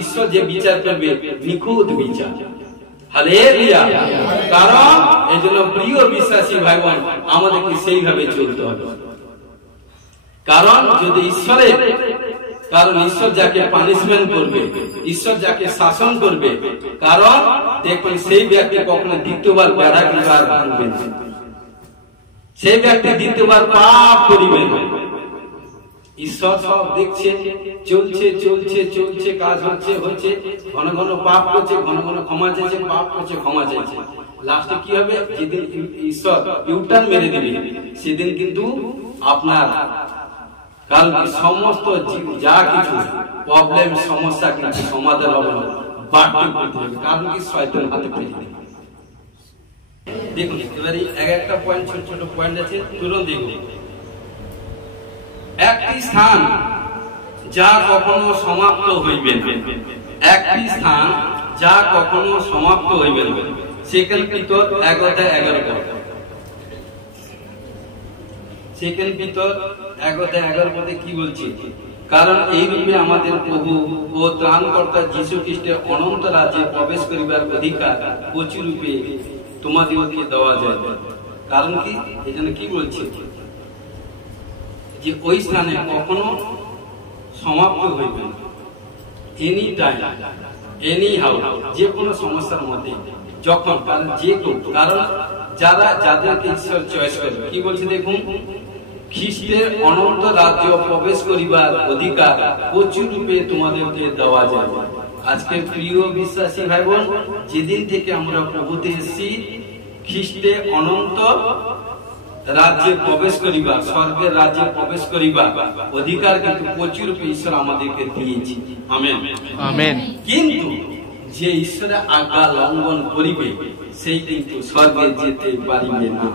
ঈশ্বর যে বিচার করবে নিখুঁত বিচার। হালেলুয়া। কারণ এই জন্য প্রিয় বিশ্বাসী ভাই বোন, আমাদেরকে সেইভাবে চলতে হবে। কারণ যদি কারণ ঈশ্বর যাকে পানিশমেন্ট করবে, ঈশ্বর যাকে শাসন করবে, কারণ দেখুন সেই ব্যক্তি কখনো দ্বিতীয়বার বেড়া কিংবা ভাঙবে না, সেই ব্যক্তি দ্বিতীয়বার পাপ করিবে না। ঈশ্বর সব দেখছে, চলছে চলছে চলছে, কাজ হচ্ছে হচ্ছে, ঘন ঘন পাপ করছে, ঘন ঘন ক্ষমা চাইছে, পাপ করছে, ক্ষমা চাইছে। লাস্টে কি হবে? যেদিন ঈশ্বর ইউটার্ন মেরে দিবে, সেদিন কিন্তু আপনার কারণ সমস্ত যা কিছু প্রবলেম সমস্যা কিন্তু সমাধান হবে না, বাড়তে করতে হবে। কারণ কি? শয়তান হাতে পেয়ে যাবে। দেখুন এবারে একটা পয়েন্ট, ছোট ছোট পয়েন্ট আছে, তুরন্ত দেখুন। একটি স্থান যা কখনো সমাপ্ত হইবে না, একটি স্থান যা কখনো সমাপ্ত হইবে না, সেকেন্ড পিতর 11:11 সেকেন্ড পিতর 11:11 পদে কি বলছে? কারণ এই রূপে আমাদের প্রভু ও ত্রাণকর্তা যীশু খ্রিস্টের অনন্ত রাজ্যে প্রবেশ করিবার অধিকার প্রচুর রূপে তোমাদেরকে দেওয়া যায়। কারণ কি? এখানে কি বলছে? যে ওই স্থানে কখনো সমাপ্ত হইবে না, এনি টাইম এনি হাউ, যে কোনো সমস্যার মধ্যে যখন, কারণ যে কেউ, কারণ যাদেরকে ঈশ্বর চয়েস করবে, কি বলছে দেখুন, খ্রিস্টের অনন্ত রাজ্য প্রবেশ করিবার অধিকার প্রচুর রূপে তোমাদেরকে দেওয়া যায়। আজকে প্রিয় বিশ্বাসী ভাই বোন, যেদিন থেকে আমরা প্রভুতে এসেছি, খ্রিস্টের অনন্ত রাজ্যে প্রবেশ করিবা, স্বর্গের রাজ্যে প্রবেশ করিবা অধিকার কিন্তু প্রচুর রূপে ঈশ্বর আমাদেরকে দিয়েছে। Amen amen. কিন্তু যে ঈশ্বরের আজ্ঞা লঙ্ঘন করিবে, সেই কিন্তু স্বর্গে যেতে পারিবে না,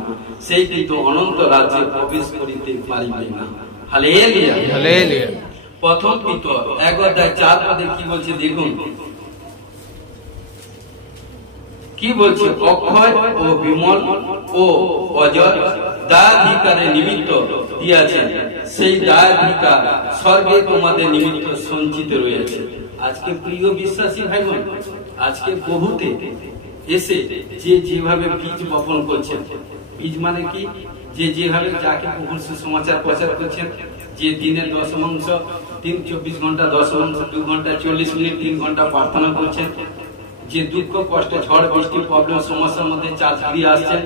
সেই কিন্তু অনন্ত রাজ্যে প্রবেশ করিতে পারিবে না। Hallelujah hallelujah. প্রথম পিতর 11:4 পদে কি বলছে দেখুন, কি বলছে? অক্ষয় ও বিমল ও অজয় দায়াধিকারের নিমিত্ত দিয়াছেন, সেই দায়াধিকার স্বর্গে তোমাদের নিমিত্ত সঞ্চিত রয়েছে। আজকে প্রিয় বিশ্বাসী ভাই বোন, আজকে বহুতে এসে যে যেভাবে বীজ বপন করছেন, বীজ মানে কি? যে যেভাবে যাকে প্রভুর সুসমাচার প্রচার করছেন, যে দিনে 10 দিন 24 ঘন্টা 10 2 ঘন্টা 40 মিনিট 3 ঘন্টা প্রার্থনা করছেন, যে দুঃখ কষ্ট ঝড় বৃষ্টি প্রবলেম সমস্যার মধ্যে চার্জ ফিরে আসছেন,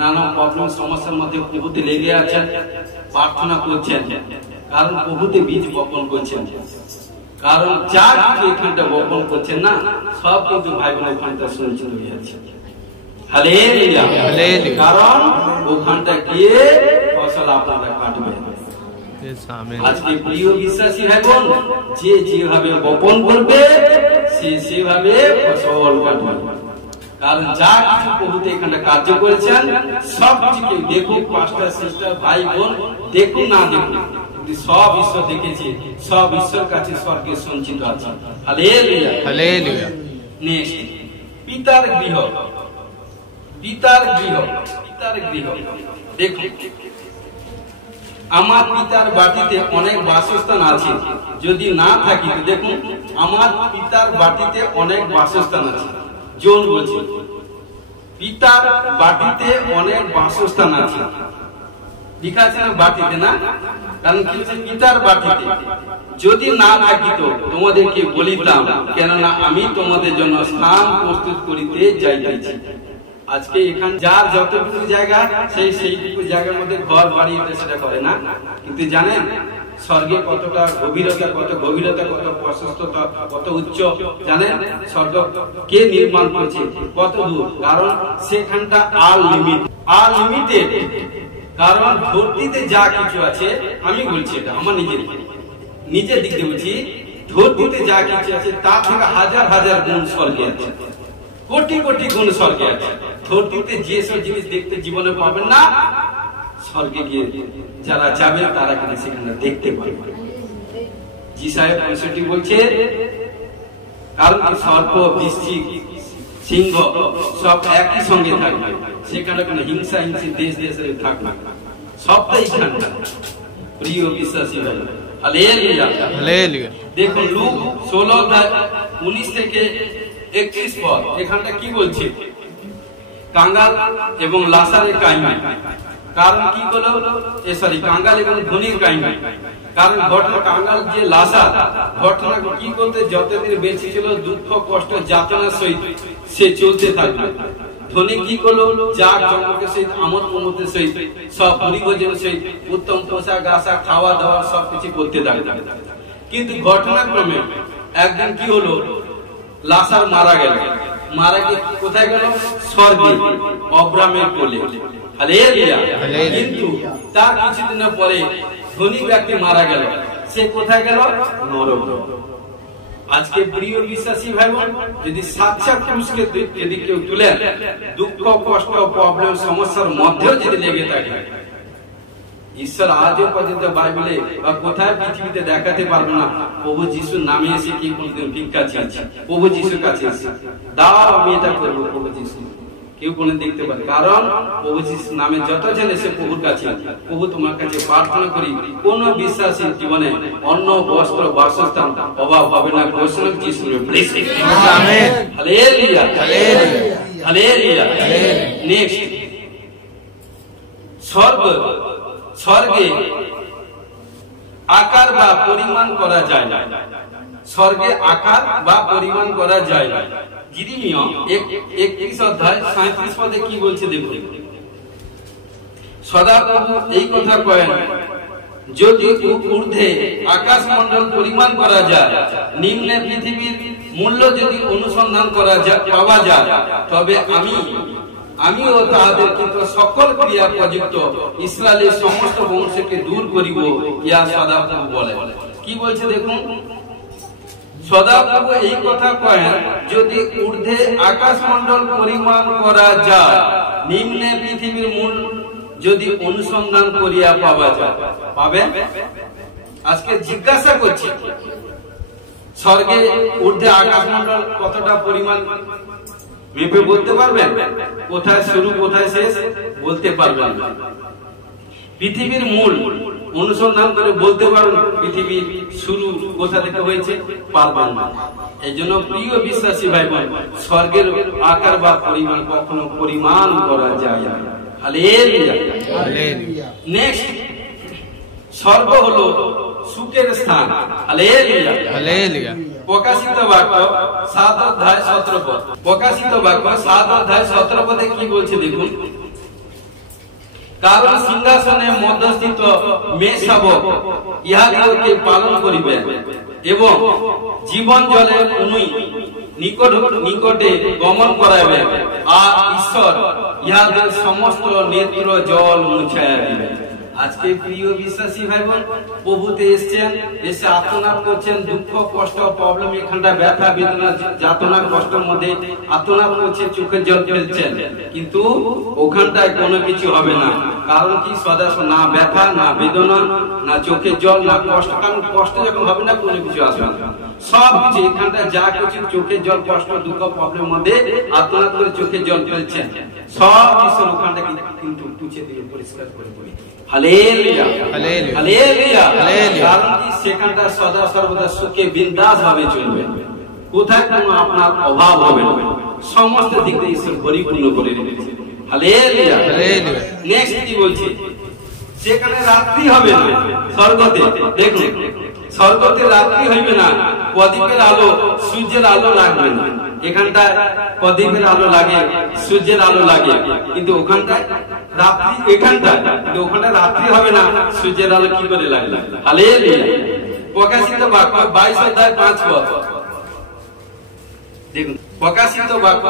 নানা প্রবলেম সমস্যার মধ্যে প্রভুতে লেগে আছেন, প্রার্থনা করছেন, কারণ প্রভুতে বীজ বপন করছেন। কারণ যা কিছু এখানটা বপন করছেন না, সব কিন্তু ভাই বোন ওখানটা সঞ্চিত হয়ে যাচ্ছে। Hallelujah hallelujah. কারণ ওখানটা গিয়ে ফসল আপনারা কাটবেন। আজকে প্রিয় বিশ্বাসী ভাই বোন, যে যেভাবে বপন করবে, সে সেভাবে ফসল কাটবে। কারণ যা কিছু প্রভুতে এখানে কার্য করেছেন, সব কিছু দেখুন, পাস্টার সিস্টার ভাই বোন দেখুন না দেখুন, সব ঈশ্বর দেখেছে, সব ঈশ্বর কাছে স্বর্গে সঞ্চিত আছে। Hallelujah hallelujah. নেক্সট, পিতার গৃহ, পিতার গৃহ, পিতার গৃহ। দেখুন, আমার পিতার বাটিতে অনেক বাসস্থান আছে, যদি না থাকি তো দেখুন, আমার পিতার বাটিতে অনেক বাসস্থান আছে। জন বলছে পিতার বাটিতে অনেক বাসস্থান আছে, লেখা আছে না বাটিতে, না? কারণ কি হচ্ছে? পিতার বাটিতে যদি না থাকি তো তোমাদেরকে বলিতাম, কেননা আমি তোমাদের জন্য স্থান প্রস্তুত করিতে যাইতেছি। আজকে এখানে যার যতটুকু জায়গা, সেইটুকু জায়গার মধ্যে ঘর বাড়ি এটা সেটা করে না, কিন্তু জানেন স্বর্গে কতটা গভীরতা, কত গভীরতা, কত প্রশস্ততা, কত উচ্চ, জানেন? স্বর্গ কে নির্মাণ করছে, কত দূর, কারণ সেখানটা আনলিমিটেড। কারণ ধরতিতে যা কিছু আছে, আমি বলছি এটা আমার নিজের দিক দিয়ে বলছি, ধরতিতে যা কিছু আছে তা থেকে হাজার হাজার গুণ স্বর্গে আছে, কোটি কোটি গুণ স্বর্গে আছে। ধরতিতে যেসব জিনিস দেখতে জীবনে পাবেন না, স্বর্গে গিয়ে যারা যাবে তারা কিন্তু সেখানে দেখতে পাবে। জি সাহেব 65 বলছে, কারণ সর্প বৃশ্চিক সিংহ সব একই সঙ্গে থাকবে, সেখানে কোনো হিংসা হিংসি দেশ দেশে থাকবে, সবটাই এখানটা। প্রিয় বিশ্বাসী ভাই, হালেলুয়া হালেলুয়া। দেখুন লুক 16:19 থেকে 31 পদ, এখানটা কি বলছে? কাঙ্গাল এবং লাসারের কাহিনী। কারণ কি হলো, কাঙ্গাল এবং ধনীর কাহিনী। কারণ ঘটনা কাঙ্গাল যে লাসার, ঘটনা কি করতে যতদিন বেঁচে ছিল দুঃখ কষ্ট যাতনার সহিত সে চলতে থাকবে। ধনী কি করলো, যা জন্মকে সহিত আমোদ প্রমোদের সহিত সব পরিভোজনের সহিত উত্তম পোশাক আশা খাওয়া দাওয়া সবকিছু করতে থাকবে। কিন্তু ঘটনাক্রমে একদিন কি হলো, লাসার মারা গেল। মারা গিয়ে কোথায় গেল? স্বর্গে, অব্রাহামের কোলে। হালেলুয়া। কিন্তু তার কিছুদিনের পরে ধনী ব্যক্তি মারা গেল। সে কোথায় গেল? নরকে। আজকে প্রিয় বিশ্বাসী ভাই বোন, যদি সাচ্চা পুরুষকে যদি কেউ তুলে দুঃখ কষ্ট প্রবলেম সমস্যার মধ্যেও যদি লেগে থাকে, ঈশ্বর আজও পর্যন্ত বাইবেলে বা কোথায় পৃথিবীতে দেখাতে পারবে না প্রভু যিশুর নামে এসে কি কোনদিন ভিক্ষা চাইছে। প্রভু যিশুর কাছে এসে দাও আমি এটা করবো, প্রভু যিশু কেউ কোনো দেখতে পারে। কারণ প্রভু যিশুর নামে যতজন এসে প্রভুর কাছে, প্রভু তোমার কাছে প্রার্থনা করি, কোন বিশ্বাসী জীবনে অন্ন বস্ত্র বাসস্থান অভাব হবে না। ঘোষণা যিশুর blessing. Amen. Hallelujah hallelujah hallelujah. Next, স্বর্গে আকার বা পরিমাণ করা যায় না। স্বর্গে আকার বা পরিমাণ করা যায় না। যিরিমিয়া 31:37 পদে কি বলছে দেখুন। সদাপ্রভু এই কথা কয়েন, যদি ঊর্ধ্বে আকাশমণ্ডল পরিমাণ করা যায়, নিম্নে পৃথিবীর মূল্য যদি অনুসন্ধান করা যায় পাওয়া যায়, তবে আমিও তাহাদের কিন্তু সকল ক্রিয়া প্রযুক্ত ইসরায়েলের সমস্ত বংশকে দূর করিব, ইয়া সদাপ্রভু বলে। কি বলছে দেখুন, সদাপ্রভু এই কথা কয়েন, যদি ঊর্ধ্বে আকাশমণ্ডল পরিমাণ করা যায়, নিম্নে পৃথিবীর মূল যদি অনুসন্ধান করিয়া পাওয়া যায়, পাবে। আজকে জিজ্ঞাসা করছি, স্বর্গে ঊর্ধ্বে আকাশমণ্ডল কতটা পরিমাণ মেপে বলতে পারবেন? কোথায় শুরু কোথায় শেষ বলতে পারবেন না। পৃথিবীর মূল অনুসন্ধান করে বলতে পারবেন পৃথিবীর শুরু কোথা থেকে হয়েছে? পারবেন না। এই জন্য প্রিয় বিশ্বাসী ভাই বোন, স্বর্গের আকার বা পরিমাণ কখনো পরিমাণ করা যায় না। Hallelujah hallelujah. নেক্সট, স্বর্গ হলো সুখের স্থান। Hallelujah hallelujah. প্রকাশিত বাক্য 7:17 পদ। প্রকাশিত বাক্য 7:17 পদে কি বলছে দেখুন। কারণ সিংহাসনে মধ্যস্থিত মেষশাবক ইহাদিগকে পালন করিবেন এবং জীবন জলের অনুই নিকটে গমন করাইবেন, আর ঈশ্বর ইহাদের সমস্ত নেত্র জল মুছাইয়া দিবেন। আজকে প্রিয় বিশ্বাসী ভাই বোন, প্রভুতে এসেছেন, এসে আত্মনাদ করছেন, দুঃখ কষ্ট প্রবলেম এখানটা ব্যথা বেদনা যাতনা কষ্টের মধ্যে আত্মনাদ করছে, চোখের জল ফেলছেন, কিন্তু ওখানটায় কোনো কিছু হবে না। কারণ কি? সদা না ব্যথা না বেদনা না চোখের জল না কষ্ট। কারণ কষ্ট যখন হবে না কোনো কিছু আসবে না। সব কিছু এখানটায় যা কিছু চোখের জল কষ্ট দুঃখ প্রবলেম মধ্যে আত্মনাদ করে চোখের জল ফেলছেন, সব কিছু ওখানটা কিন্তু পুছে দিয়ে পরিষ্কার করে দিবে। Hallelujah hallelujah hallelujah hallelujah. কারণ কি? সেখানটা সদা সর্বদা সুখে বিন্দাস ভাবে চলবে, কোথায় কোনো আপনার অভাব হবে না, সমস্ত দিক দিয়ে ঈশ্বর পরিপূর্ণ করে রেখেছে। Hallelujah hallelujah. নেক্সট কি বলছে? সেখানে রাত্রি হবে না স্বর্গতে। দেখুন, স্বর্গতে রাত্রি হইবে না, প্রদীপের আলো সূর্যের আলো লাগবে না। এখানটায় প্রদীপের আলো লাগে, সূর্যের আলো লাগে, কিন্তু ওখানটায় রাত্রি, এখানটায় কিন্তু ওখানটায় রাত্রি হবে না, সূর্যের আলো কি করে লাগবে? হালেলুয়া। প্রকাশিত বাক্য 22:5 পদ দেখুন। প্রকাশিত বাক্য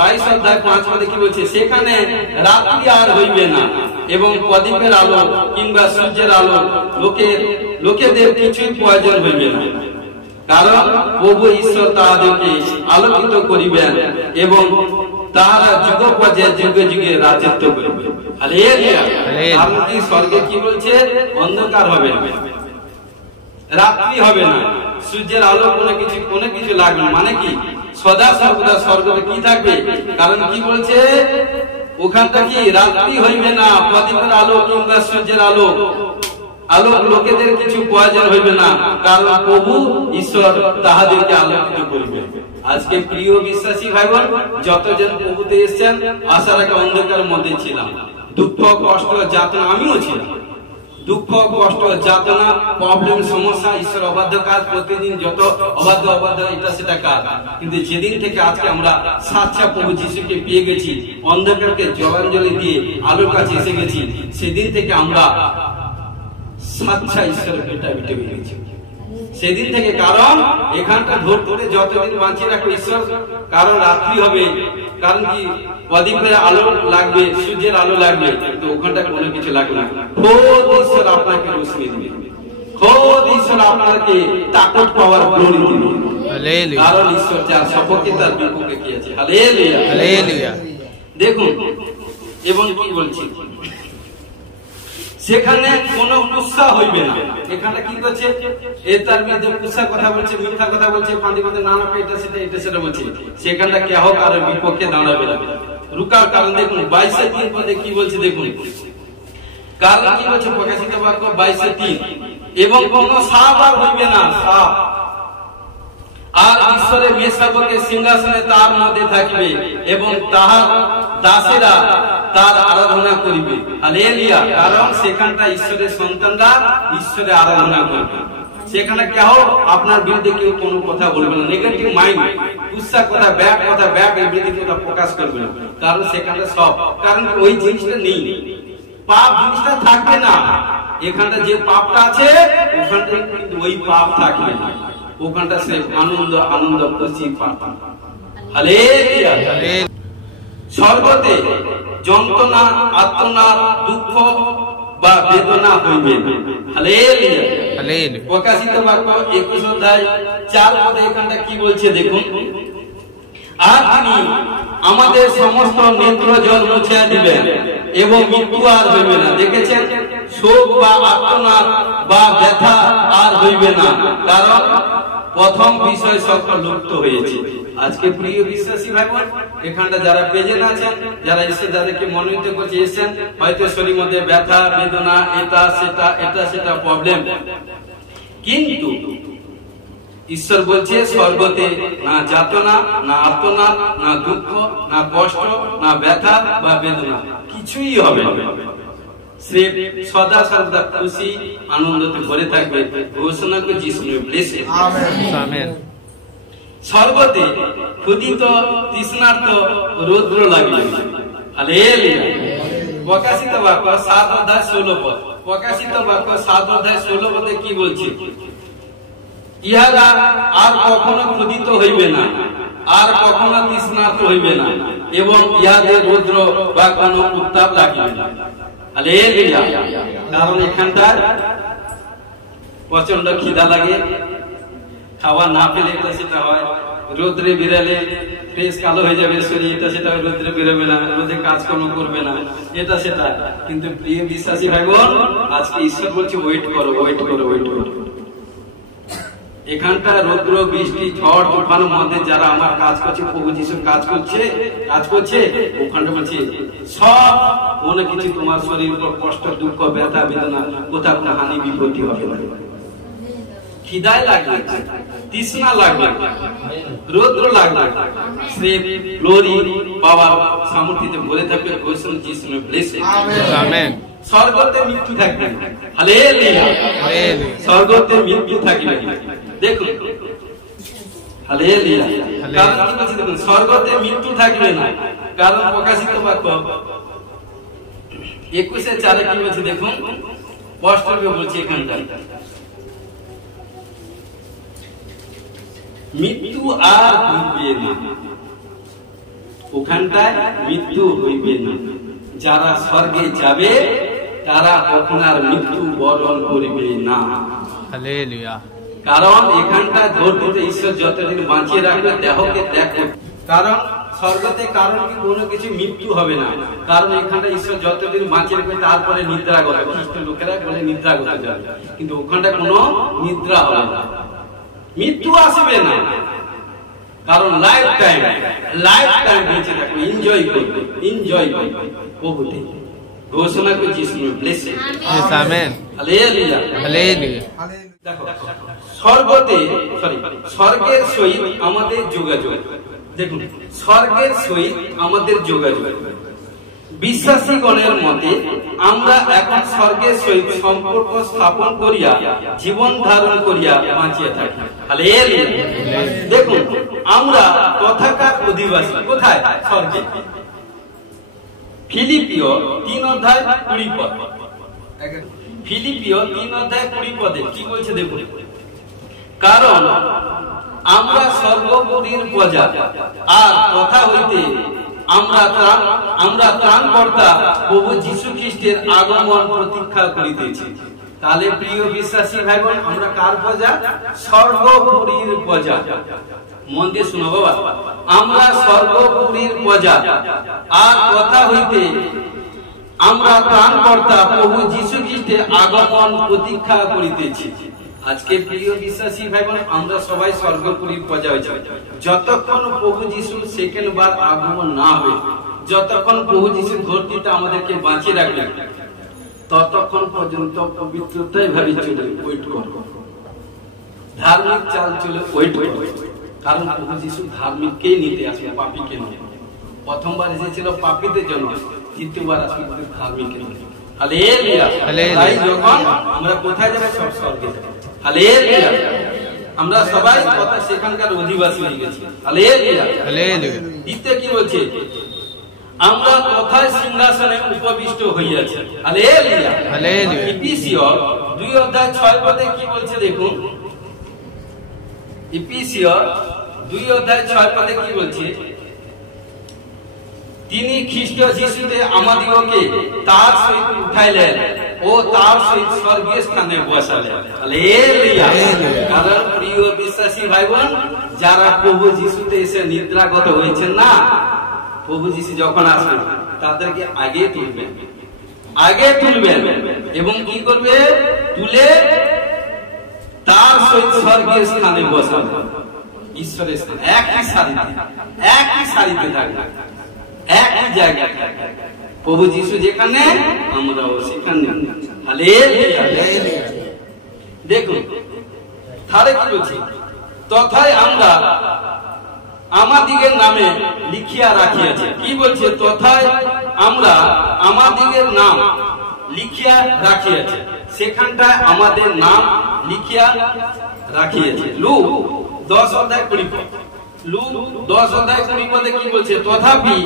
22:5 পদে কি বলছে? সেখানে রাত্রি আর হইবে না এবং প্রদীপের আলো কিংবা সূর্যের আলো লোকেদের কিছুই প্রয়োজন হইবে না, কারণ প্রভু ঈশ্বর তাহাদেরকে আলোকিত করিবেন এবং তাহারা যুগ পর্যায়ে যুগে যুগে রাজত্ব করিবে। হালেলুয়া। কারণ কি? স্বর্গে কি বলছে? অন্ধকার হবে না, রাত্রি হবে না, সূর্যের আলো কোনো কিছু লাগবে না। মানে কি? সদা সর্বদা স্বর্গে কি থাকবে? কারণ কি বলছে? ওখানটা কি রাত্রি হইবে না, প্রদীপের আলো কিংবা সূর্যের আলো আলোক লোকেদের কিছু প্রয়োজন হইবে না, কারণ প্রভু ঈশ্বর তাহাদেরকে আলোকিত করিবে। আজকে প্রিয় বিশ্বাসী ভাই বোন, যতজন প্রভুতে এসেছেন, আসার আগে অন্ধকারের মধ্যে ছিলাম, দুঃখ কষ্ট যাতনা আমিও ছিলাম, দুঃখ কষ্ট যাতনা প্রবলেম সমস্যা, ঈশ্বর অবাধ্য কাজ, প্রতিদিন যত অবাধ্য এটা সেটা কাজ। কিন্তু যেদিন থেকে আজকে আমরা সাচ্চা প্রভু যিশুকে পেয়ে গেছি, অন্ধকারকে জলাঞ্জলি দিয়ে আলোর কাছে এসে গেছি, সেদিন থেকে আমরা সাচ্চা ঈশ্বরের বেটা বেটে হয়ে গেছি সেদিন থেকে। কারণ এখানটা ধরে যতদিন বাঁচিয়ে রাখবে ঈশ্বর, কারণ রাত্রি হবে, কারণ কি প্রদীপের আলো লাগবে, সূর্যের আলো লাগবে, কিন্তু ওখানটা কোনো কিছু লাগবে না। খোদ ঈশ্বর আপনাকে রোশনি দিবে, খোদ ঈশ্বর আপনাকে তাকত পাওয়ার গ্লোরি দিবে। হালেলুয়া। কারণ ঈশ্বর যার সপক্ষে তার বিপক্ষে কি আছে। Hallelujah, hallelujah. দেখুন এবং কি বলছি, সেখানে কোনো গুসা হইবে না। এখানে কি করছে, তার মধ্যে গুসা কথা বলছে, মিথ্যা কথা বলছে, ফাঁদি কথা নানা এটা সেটা বলছে, সেখানটা কে হোক আর বিপক্ষে দাঁড়াবে না, রুকার। কারণ দেখুন 22:3 পদে কি বলছে, দেখুন কারণ কি বলছে, প্রকাশিত বাক্য 22:3, এবং কোন সাপ আর হইবে না, সাপ আর ঈশ্বরের মেষশাবকের সিংহাসনে তার মধ্যে থাকবে, এবং তাহার দাসেরা তার আরাধনা করিবে। হালেলুয়া। কারণ সেখানটা ঈশ্বরের সন্তানরা ঈশ্বরের আরাধনা করবে। সেখানে কেউ আপনার বিরুদ্ধে কেউ কোনো কথা বলবে না, নেগেটিভ মাইন্ড, গুসা কথা, ব্যাড কথা, ব্যাড বিরুদ্ধে কেউ প্রকাশ করবে না। কারণ সেখানে সব, কারণ ওই জিনিসটা নেই, পাপ জিনিসটা থাকবে না। এখানটা যে পাপটা আছে ওখানটা কিন্তু ওই পাপ থাকবে না, ওখানটা সে আনন্দ আনন্দ খুশি পাপ। হালেলুয়া। স্বর্গতে যন্ত্রণা আত্মনা দুঃখ বা বেদনা হইবে না। Hallelujah, hallelujah. প্রকাশিত বাক্য 21 অধ্যায় 4 পদে এখানটা কি বলছে দেখুন, আর তিনি আমাদের সমস্ত নেত্র জল মুছিয়া দিবেন এবং মৃত্যু আর হইবে না। দেখেছেন, শোক বা আত্মনাদ বা ব্যথা আর হইবে না, কারণ প্রথম বিষয় সকল লুপ্ত হয়েছে। আজকে প্রিয় বিশ্বাসী ভাই বোন, এখানটা যারা প্রেজেন্ট আছেন, যারা এসে যাদেরকে মনোনীত করছে এসেছেন, হয়তো শরীর মধ্যে ব্যথা বেদনা, এটা সেটা প্রবলেম, কিন্তু ঈশ্বর বলছে স্বর্গতে না যাতনা, না আর্তনাদ, না দুঃখ, না কষ্ট, না ব্যথা বা বেদনা, কিছুই হবে না। সে সদা সর্বদা খুশি আনন্দতে ভরে থাকবে। ঘোষণা করে যিশু ব্লেসড, আমেন। স্বর্গতে ক্ষুধিত তৃষ্ণার্ত রৌদ্র লাগবে। হালেলুয়া। প্রকাশিত বাক্য 7 অধ্যায় 16 পদ, প্রকাশিত বাক্য 7 অধ্যায় 16 পদে কি বলছে, ইহারা আর কখনো ক্ষুধিত হইবে না, আর কখনো তৃষ্ণার্ত হইবে না, এবং ইহাদের রৌদ্র বা কোনো উত্তাপ লাগিবে না। হালেলুয়া। কারণ এখানটার প্রচন্ড খিদা লাগে, খাওয়া না পেলে এটা সেটা হয়, রোদ্রে বেরালে ফেস কালো হয়ে যাবে শরীর, এটা সেটা রোদ্রে বেরোবে না, রোদে কাজকর্ম করবে না, এটা সেটা। কিন্তু প্রিয় বিশ্বাসী ভাই বোন, আজকে ঈশ্বর বলছে ওয়েট করো, ওয়েট করো, ওয়েট করো। এখানটা রৌদ্র বৃষ্টি ঝড় তুফানের মধ্যে যারা আমার কাজ করছে, প্রভু যিশুর কাজ করছে, ওখানটা বলছে সব মনে কিছু তোমার শরীর উপর কষ্ট দুঃখ ব্যথা বেদনা, কোথাও কোনো হানি বিপত্তি হবে না। খিদায় লাগবে, তৃষ্ণা লাগবে, রৌদ্র লাগবে, সে গ্লোরি পাওয়ার সামর্থ্যে ভরে থাকবে। ঘোষণা যিশু ব্লেসড, আমেন। স্বর্গতে মৃত্যু থাকবে না। Hallelujah, hallelujah. স্বর্গতে মৃত্যু থাকবে না। দেখুন, হালেলুয়া। কারণ কি বলছে দেখুন, স্বর্গতে মৃত্যু থাকবে না, কারণ প্রকাশিত বাক্য 21:4 কি বলছে দেখুন, স্পষ্টভাবে বলছে এখানটা, মৃত্যু আর হইবে না, ওখানটায় মৃত্যু হইবে না। যারা স্বর্গে যাবে তারা কখন আর মৃত্যু বরণ করবে না। হালেলুয়া। কারণ এখানটা ধরতে ঈশ্বর যতদিন বাঁচিয়ে রাখবে দেহকে দেখো, কারণ স্বর্গতে কারণ কি কোনো কিছু মৃত্যু হবে না, কারণ এখানটা ঈশ্বর যতদিন বাঁচিয়ে রাখবে তারপরে নিদ্রাগত, খ্রিস্ট লোকেরা বলে নিদ্রাগত যাবে, কিন্তু ওখানটা কোনো নিদ্রা হবে না, মৃত্যু আসবে না। কারণ লাইফ টাইম বেঁচে থাকবে, এনজয় করবে প্রভুতে। ঘোষণা করছি, blessing. Yes, amen. Hallelujah, Hallelujah. দেখো স্বর্গের সহিত আমাদের যোগাযোগ। দেখুন, স্বর্গের সহিত আমাদের যোগাযোগ। বিশ্বাসীগণের মতে আমরা এখন স্বর্গের সহিত সম্পর্ক স্থাপন করিয়া জীবন ধারণ করিয়া বাঁচিয়ে থাকি। হালেলুয়া। দেখুন, আমরা তথাকার অধিবাসী। কোথায়? স্বর্গে। ফিলিপিও 3:20 ফিলিপিও 3:20 কি বলছে দেখুন, কারণ আমরা সর্বপুরীর প্রজা, আর তথা হইতে আমরা ত্রাণকর্তা প্রভু যীশু খ্রিস্টের আগমন প্রতীক্ষা করিতেছি। তাহলে প্রিয় বিশ্বাসী ভাই বোন, আমরা কার প্রজা? সর্বপুরীর প্রজা। মন দিয়ে শুনো বাবা, আমরা সর্বপুরীর প্রজা, আর কথা হইতে আমরা ত্রাণকর্তা প্রভু যীশু খ্রিস্টের আগমন প্রতীক্ষা করিতেছি। আজকে প্রিয় বিশ্বাসী ভাই বোন, আমরা সবাই স্বর্গপুরীর প্রজা হয়েছে। যতক্ষণ প্রভু যিশুর সেকেন্ড বার আগমন না হবে, যতক্ষণ প্রভু যিশুর ঘরটিতে আমাদেরকে বাঁচিয়ে রাখবেন, ততক্ষণ পর্যন্ত পবিত্রতাই ভাবে চলে ওয়েট করব, ধার্মিক চাল চলে ওয়েট করব। কারণ প্রভু যিশু ধার্মিককেই নিতে আসবে, পাপীকে নয়। প্রথমবার এসেছিল পাপীদের জন্য, দ্বিতীয়বার আসবে ধার্মিকের জন্য। হালেলুয়া। তাই যখন আমরা কোথায় যাব? সব স্বর্গে যাব। হালেলুয়া। আমরা সবাই কথা সেখানকার অধিবাসী হয়ে গেছি। হালেলুয়া। Hallelujah. দ্বিতীয় কি বলছে? আমরা কোথায় সিংহাসনে উপবিষ্ট হইয়াছি। হালেলুয়া। Hallelujah. এফেসীয় 2:6 কি বলছে দেখুন, এফেসীয় 2:6 কি বলছে? তিনি খ্রিস্ট যিশুতে আমাদিগকে তার সহিত উঠাইলেন ও তার সহিত স্বর্গীয় স্থানে বসালেন। হালেলুয়া। কারণ প্রিয় বিশ্বাসী ভাই বোন, যারা প্রভু যিশুতে এসে নিদ্রাগত হয়েছেন না, প্রভু যিশু যখন আসবেন তাদেরকে আগে তুলবেন এবং কি করবে? তুলে তার সহিত স্বর্গীয় স্থানে বসাবেন। ঈশ্বরের স্থানে একই সারিতে থাকবে, একই জায়গায়। প্রভু যিশু যেখানে, আমরাও সেখানে। হালেলুয়া। দেখুন, তাহলে কি বলছি? তথায় আমরা আমাদিগের নামে লিখিয়া রাখিয়াছি। কি বলছে? তথায় আমরা আমাদিগের নাম লিখিয়া রাখিয়াছি, সেখানটায় আমাদের নাম লিখিয়া রাখিয়াছে। লুক 10:20 লুক 10:20 কি বলছে? তথাপি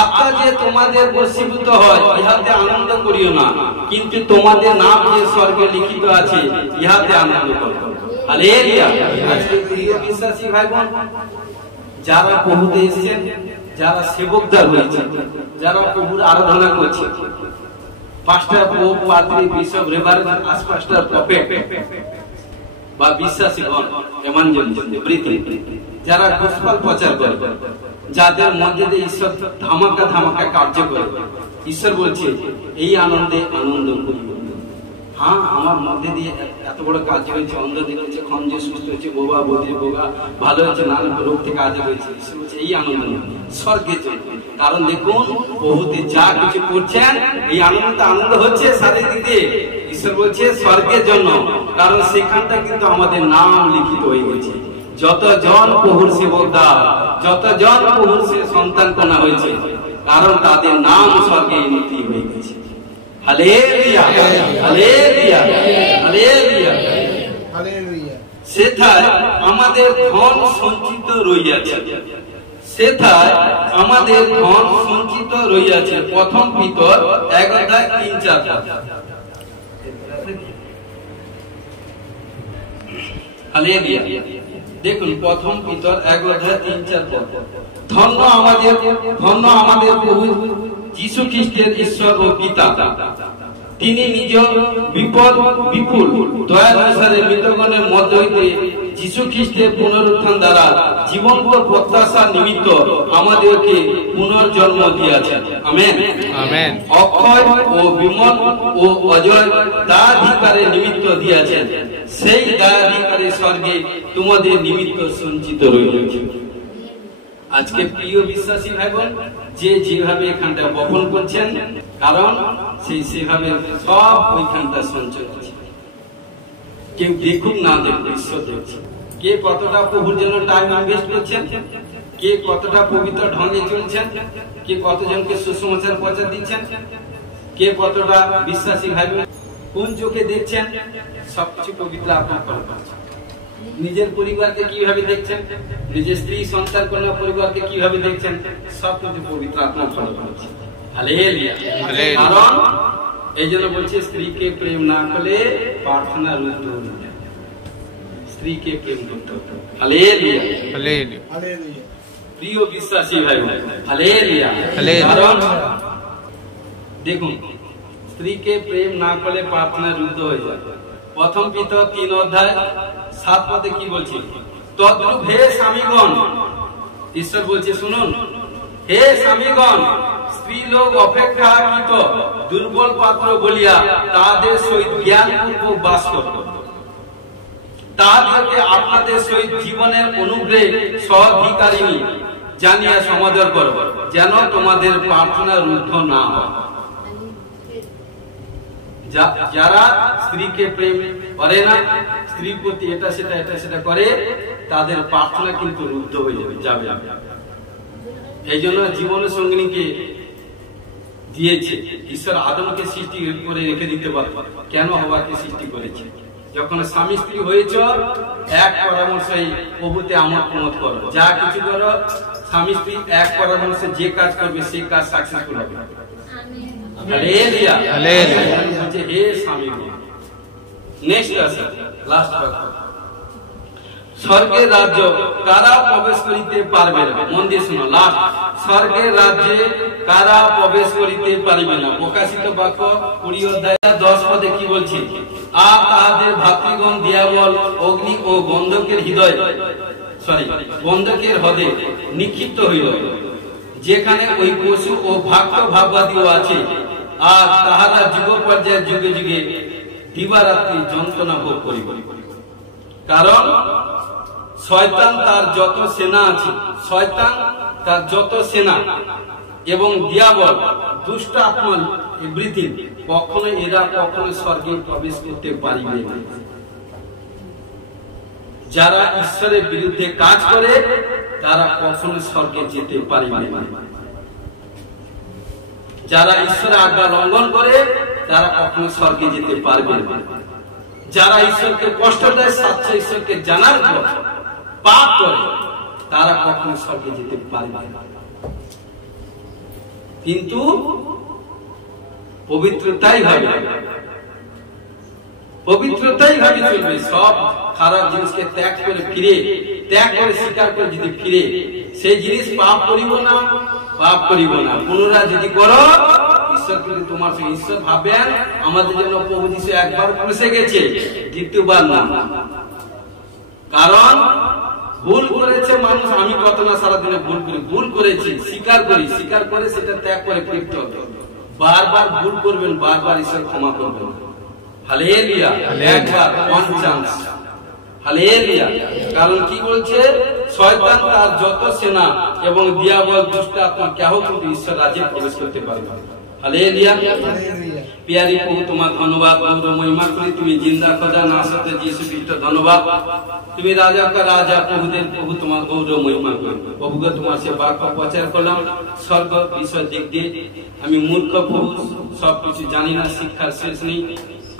আত্মা যে তোমাদের বশীভূত হয়, ইহাতে আনন্দ করিও না, কিন্তু তোমাদের নাম যে স্বর্গে লিখিত আছে, ইহাতে আনন্দ করো। হালেলুয়া। আজকে প্রিয় বিশ্বাসী ভাই বোন, যারা প্রভুতে এসেছেন, যারা সেবকদার হয়েছে, যারা প্রভুর আরাধনা করছে, পাস্টার, পোপ, পাদ্রী, বিশপ, রেভারেন্ড, পাস্টার, প্রফেট বা বিশ্বাসীগণ, এভাঞ্জেলিস্ট, যারা গসপেল প্রচার করে, যাদের মধ্যে দিয়ে ঈশ্বর ধামাকা কার্য করে, ঈশ্বর বলছে এই আনন্দে আনন্দ করি। হ্যাঁ, আমার মধ্যে দিয়ে এত বড় কাজ হয়েছে, অন্ধ দেখেছে, খঞ্জে সুস্থ হয়েছে, বোবা বধির বোবা ভালো হয়েছে, নানান রোগ থেকে আজ হয়েছে। ঈশ্বর বলছে এই আনন্দ স্বর্গে চলে। কারণ দেখুন, প্রভুতে যা কিছু করছেন, এই আনন্দ হচ্ছে সাথে দিকে। ঈশ্বর বলছে স্বর্গের জন্য, কারণ সেখানটা কিন্তু আমাদের নাম লিখিত হয়ে গেছে। যতজন প্রভুর সেবক দাও, যতজন প্রভুর সন্তান কন্যা হয়েছে, কারণ তাদের নাম স্বর্গে নীতি হয়ে গেছে। Hallelujah, hallelujah, hallelujah. সেথায় আমাদের ধন সঞ্চিত রইয়াছে, সেথায় আমাদের ধন সঞ্চিত রইয়াছে। প্রথম পিতর 1:3-4। হালেলুয়া। দেখুন, প্রথম পিতর 1:3-4। ধন্য আমাদের প্রভু যীশু খ্রিস্টের ঈশ্বর ও পিতা, তিনি নিজ বিপুল দয়ানুসারে মৃতগণের মধ্য হইতে যীশু খ্রিস্টের পুনরুত্থান দ্বারা জীবন্ত প্রত্যাশা নিমিত্ত আমাদেরকে পুনর্জন্ম দিয়েছেন। Amen, amen. অক্ষয় ও বিমল ও অজয় দায়াধিকারের নিমিত্ত দিয়েছেন, সেই দায়াধিকারের স্বর্গে তোমাদের নিমিত্ত সঞ্চিত রয়েছে। আজকে প্রিয় বিশ্বাসী ভাই বোন, যে যেভাবে এখানটা বপন করছেন, কারণ সেভাবে সব ওইখানটা সঞ্চয় আছে। কেউ দেখুক না দেখুক, ঈশ্বর দেখছে। কে কতটা প্রভুর জন্য টাইম ইনভেস্ট করছেন, কে কতটা পবিত্র ঢঙ্গে চলছেন, কে কতজনকে সুসমাচার প্রচার দিচ্ছেন, কে কতটা বিশ্বাসী ভাই কোন চোখে দেখছেন, সবকিছু পবিত্র আপনার করে পাচ্ছেন। নিজের পরিবারকে কিভাবে দেখছেন, নিজের স্ত্রী সন্তান কন্যা পরিবারকে কিভাবে দেখছেন, সবকিছু পবিত্র আপনার করে পাচ্ছেন। হালেলুয়া। কারণ এই জন্য বলছে স্ত্রীকে প্রেম না করলে প্রার্থনা রুদ্ধ হয়ে যায়। স্ত্রীকে প্রেম করতে হবে। Hallelujah, hallelujah. প্রিয় বিশ্বাসী ভাই, হালেলুয়া। কারণ দেখুন, স্ত্রীকে প্রেম না করলে প্রার্থনা রুদ্ধ হয়ে যায়। প্রথম পিতর 3 অধ্যায় 7 পদে কি বলছে? তদ্রূপ হে স্বামীগণ, ঈশ্বর বলছে শুনুন, হে স্বামীগণ, স্ত্রী লোক অপেক্ষাকৃত দুর্বল পাত্র বলিয়া তাদের সহিত জ্ঞানপূর্বক বাস করত, তাদেরকে আপনাদের সহিত জীবনের অনুগ্রহে সহাধিকারিণী জানিয়া সমাদর করো, যেন তোমাদের প্রার্থনা রুদ্ধ না হয়। যারা স্ত্রীকে প্রেম করে না, স্ত্রীর প্রতি এটা সেটা করে, তাদের প্রার্থনা কিন্তু রুদ্ধ হয়ে যাবে। এই জন্য জীবন সঙ্গিনীকে দিয়েছে ঈশ্বর। আদমকে সৃষ্টি করে রেখে দিতে পারত, কেন হওয়াকে সৃষ্টি করেছে? যখন স্বামী স্ত্রী হয়েছ, এক পরামর্শে প্রভুতে আমোদ প্রমোদ করো, যা কিছু করো স্বামী স্ত্রী এক পরামর্শে যে কাজ করবে সেই কাজ সাকসেসফুল হবে। Hallelujah, hallelujah. হে স্বামীগণ, নেক্সট আছে লাস্ট বাক্য, স্বর্গের রাজ্য কারা প্রবেশ করিতে পারবে না। মন দিয়ে শোনো, লাস্ট, স্বর্গের রাজ্যে কারা প্রবেশ করিতে পারবে না। প্রকাশিত বাক্য 20 অধ্যায় 10 পদে কি বলছে? আর তাহাদের ভাতৃগণ দিয়াবল অগ্নি ও গন্ধকের হ্রদে নিক্ষিপ্ত হইল, যেখানে ওই পশু ও ভক্ত ভাববাদীও আছে, আর তাহারা যুগ পর্যায়ে যুগে যুগে দিবারাত্রি যন্ত্রণা ভোগ করিব। কারণ শয়তান তার যত সেনা আছে, এবং দিয়াবল দুষ্ট আত্মা এভরিথিং, এরা কখনো স্বর্গে প্রবেশ করতে পারিবে না। যারা ঈশ্বরের বিরুদ্ধে কাজ করে তারা কখনো স্বর্গে যেতে পারিবে না। যারা ঈশ্বরের আজ্ঞা লঙ্ঘন করে তারা কখনো স্বর্গে যেতে পারবে না। যারা ঈশ্বরকে কষ্ট দেয়, সাচ্চা ঈশ্বরকে জানার পর পাপ করে, তারা কখনো স্বর্গে যেতে পারবে না। কিন্তু পবিত্রতাই ভাবে চলবে। সব খারাপ জিনিসকে ত্যাগ করে স্বীকার করে যদি ফিরে, সেই জিনিস পাপ করিব না। পুনরায় যদি করো, ঈশ্বর কিন্তু তোমার সঙ্গে, ঈশ্বর ভাবেন আমাদের জন্য প্রভু যিশু একবার ক্রুশে গেছে, দ্বিতীয়বার না। কারণ ভুল করেছে মানুষ, আমি কত না সারাদিনে ভুল করেছি, স্বীকার করে সেটা ত্যাগ করে ফিরতে হবে। বারবার ভুল করবেন, বারবার ঈশ্বর ক্ষমা করবেন। হালেলুয়া, একবার ওয়ান চান্স। হালেলুয়া। কারণ কি বলছে? শয়তান তার যত সেনা এবং দিয়াবল দুষ্ট আত্মা কেহ কিন্তু ঈশ্বর রাজ্যে প্রবেশ করতে পারবে। হালেলুয়া। প্রিয় প্রভু, তোমার ধন্যবাদ, গৌরব মহিমা করি। তুমি জিন্দা খোদা, নাসরতে যীশু খ্রিস্ট, ধন্যবাদ। তুমি রাজা কা রাজা, প্রভুদের প্রভু, তোমার গৌরব মহিমা করি। প্রভুকে তোমার সে বাক্য প্রচার করলাম, স্বর্গ বিষয় দিক দিয়ে আমি মূর্খ প্রভু, সবকিছু জানি না, শিক্ষার শেষ নেই।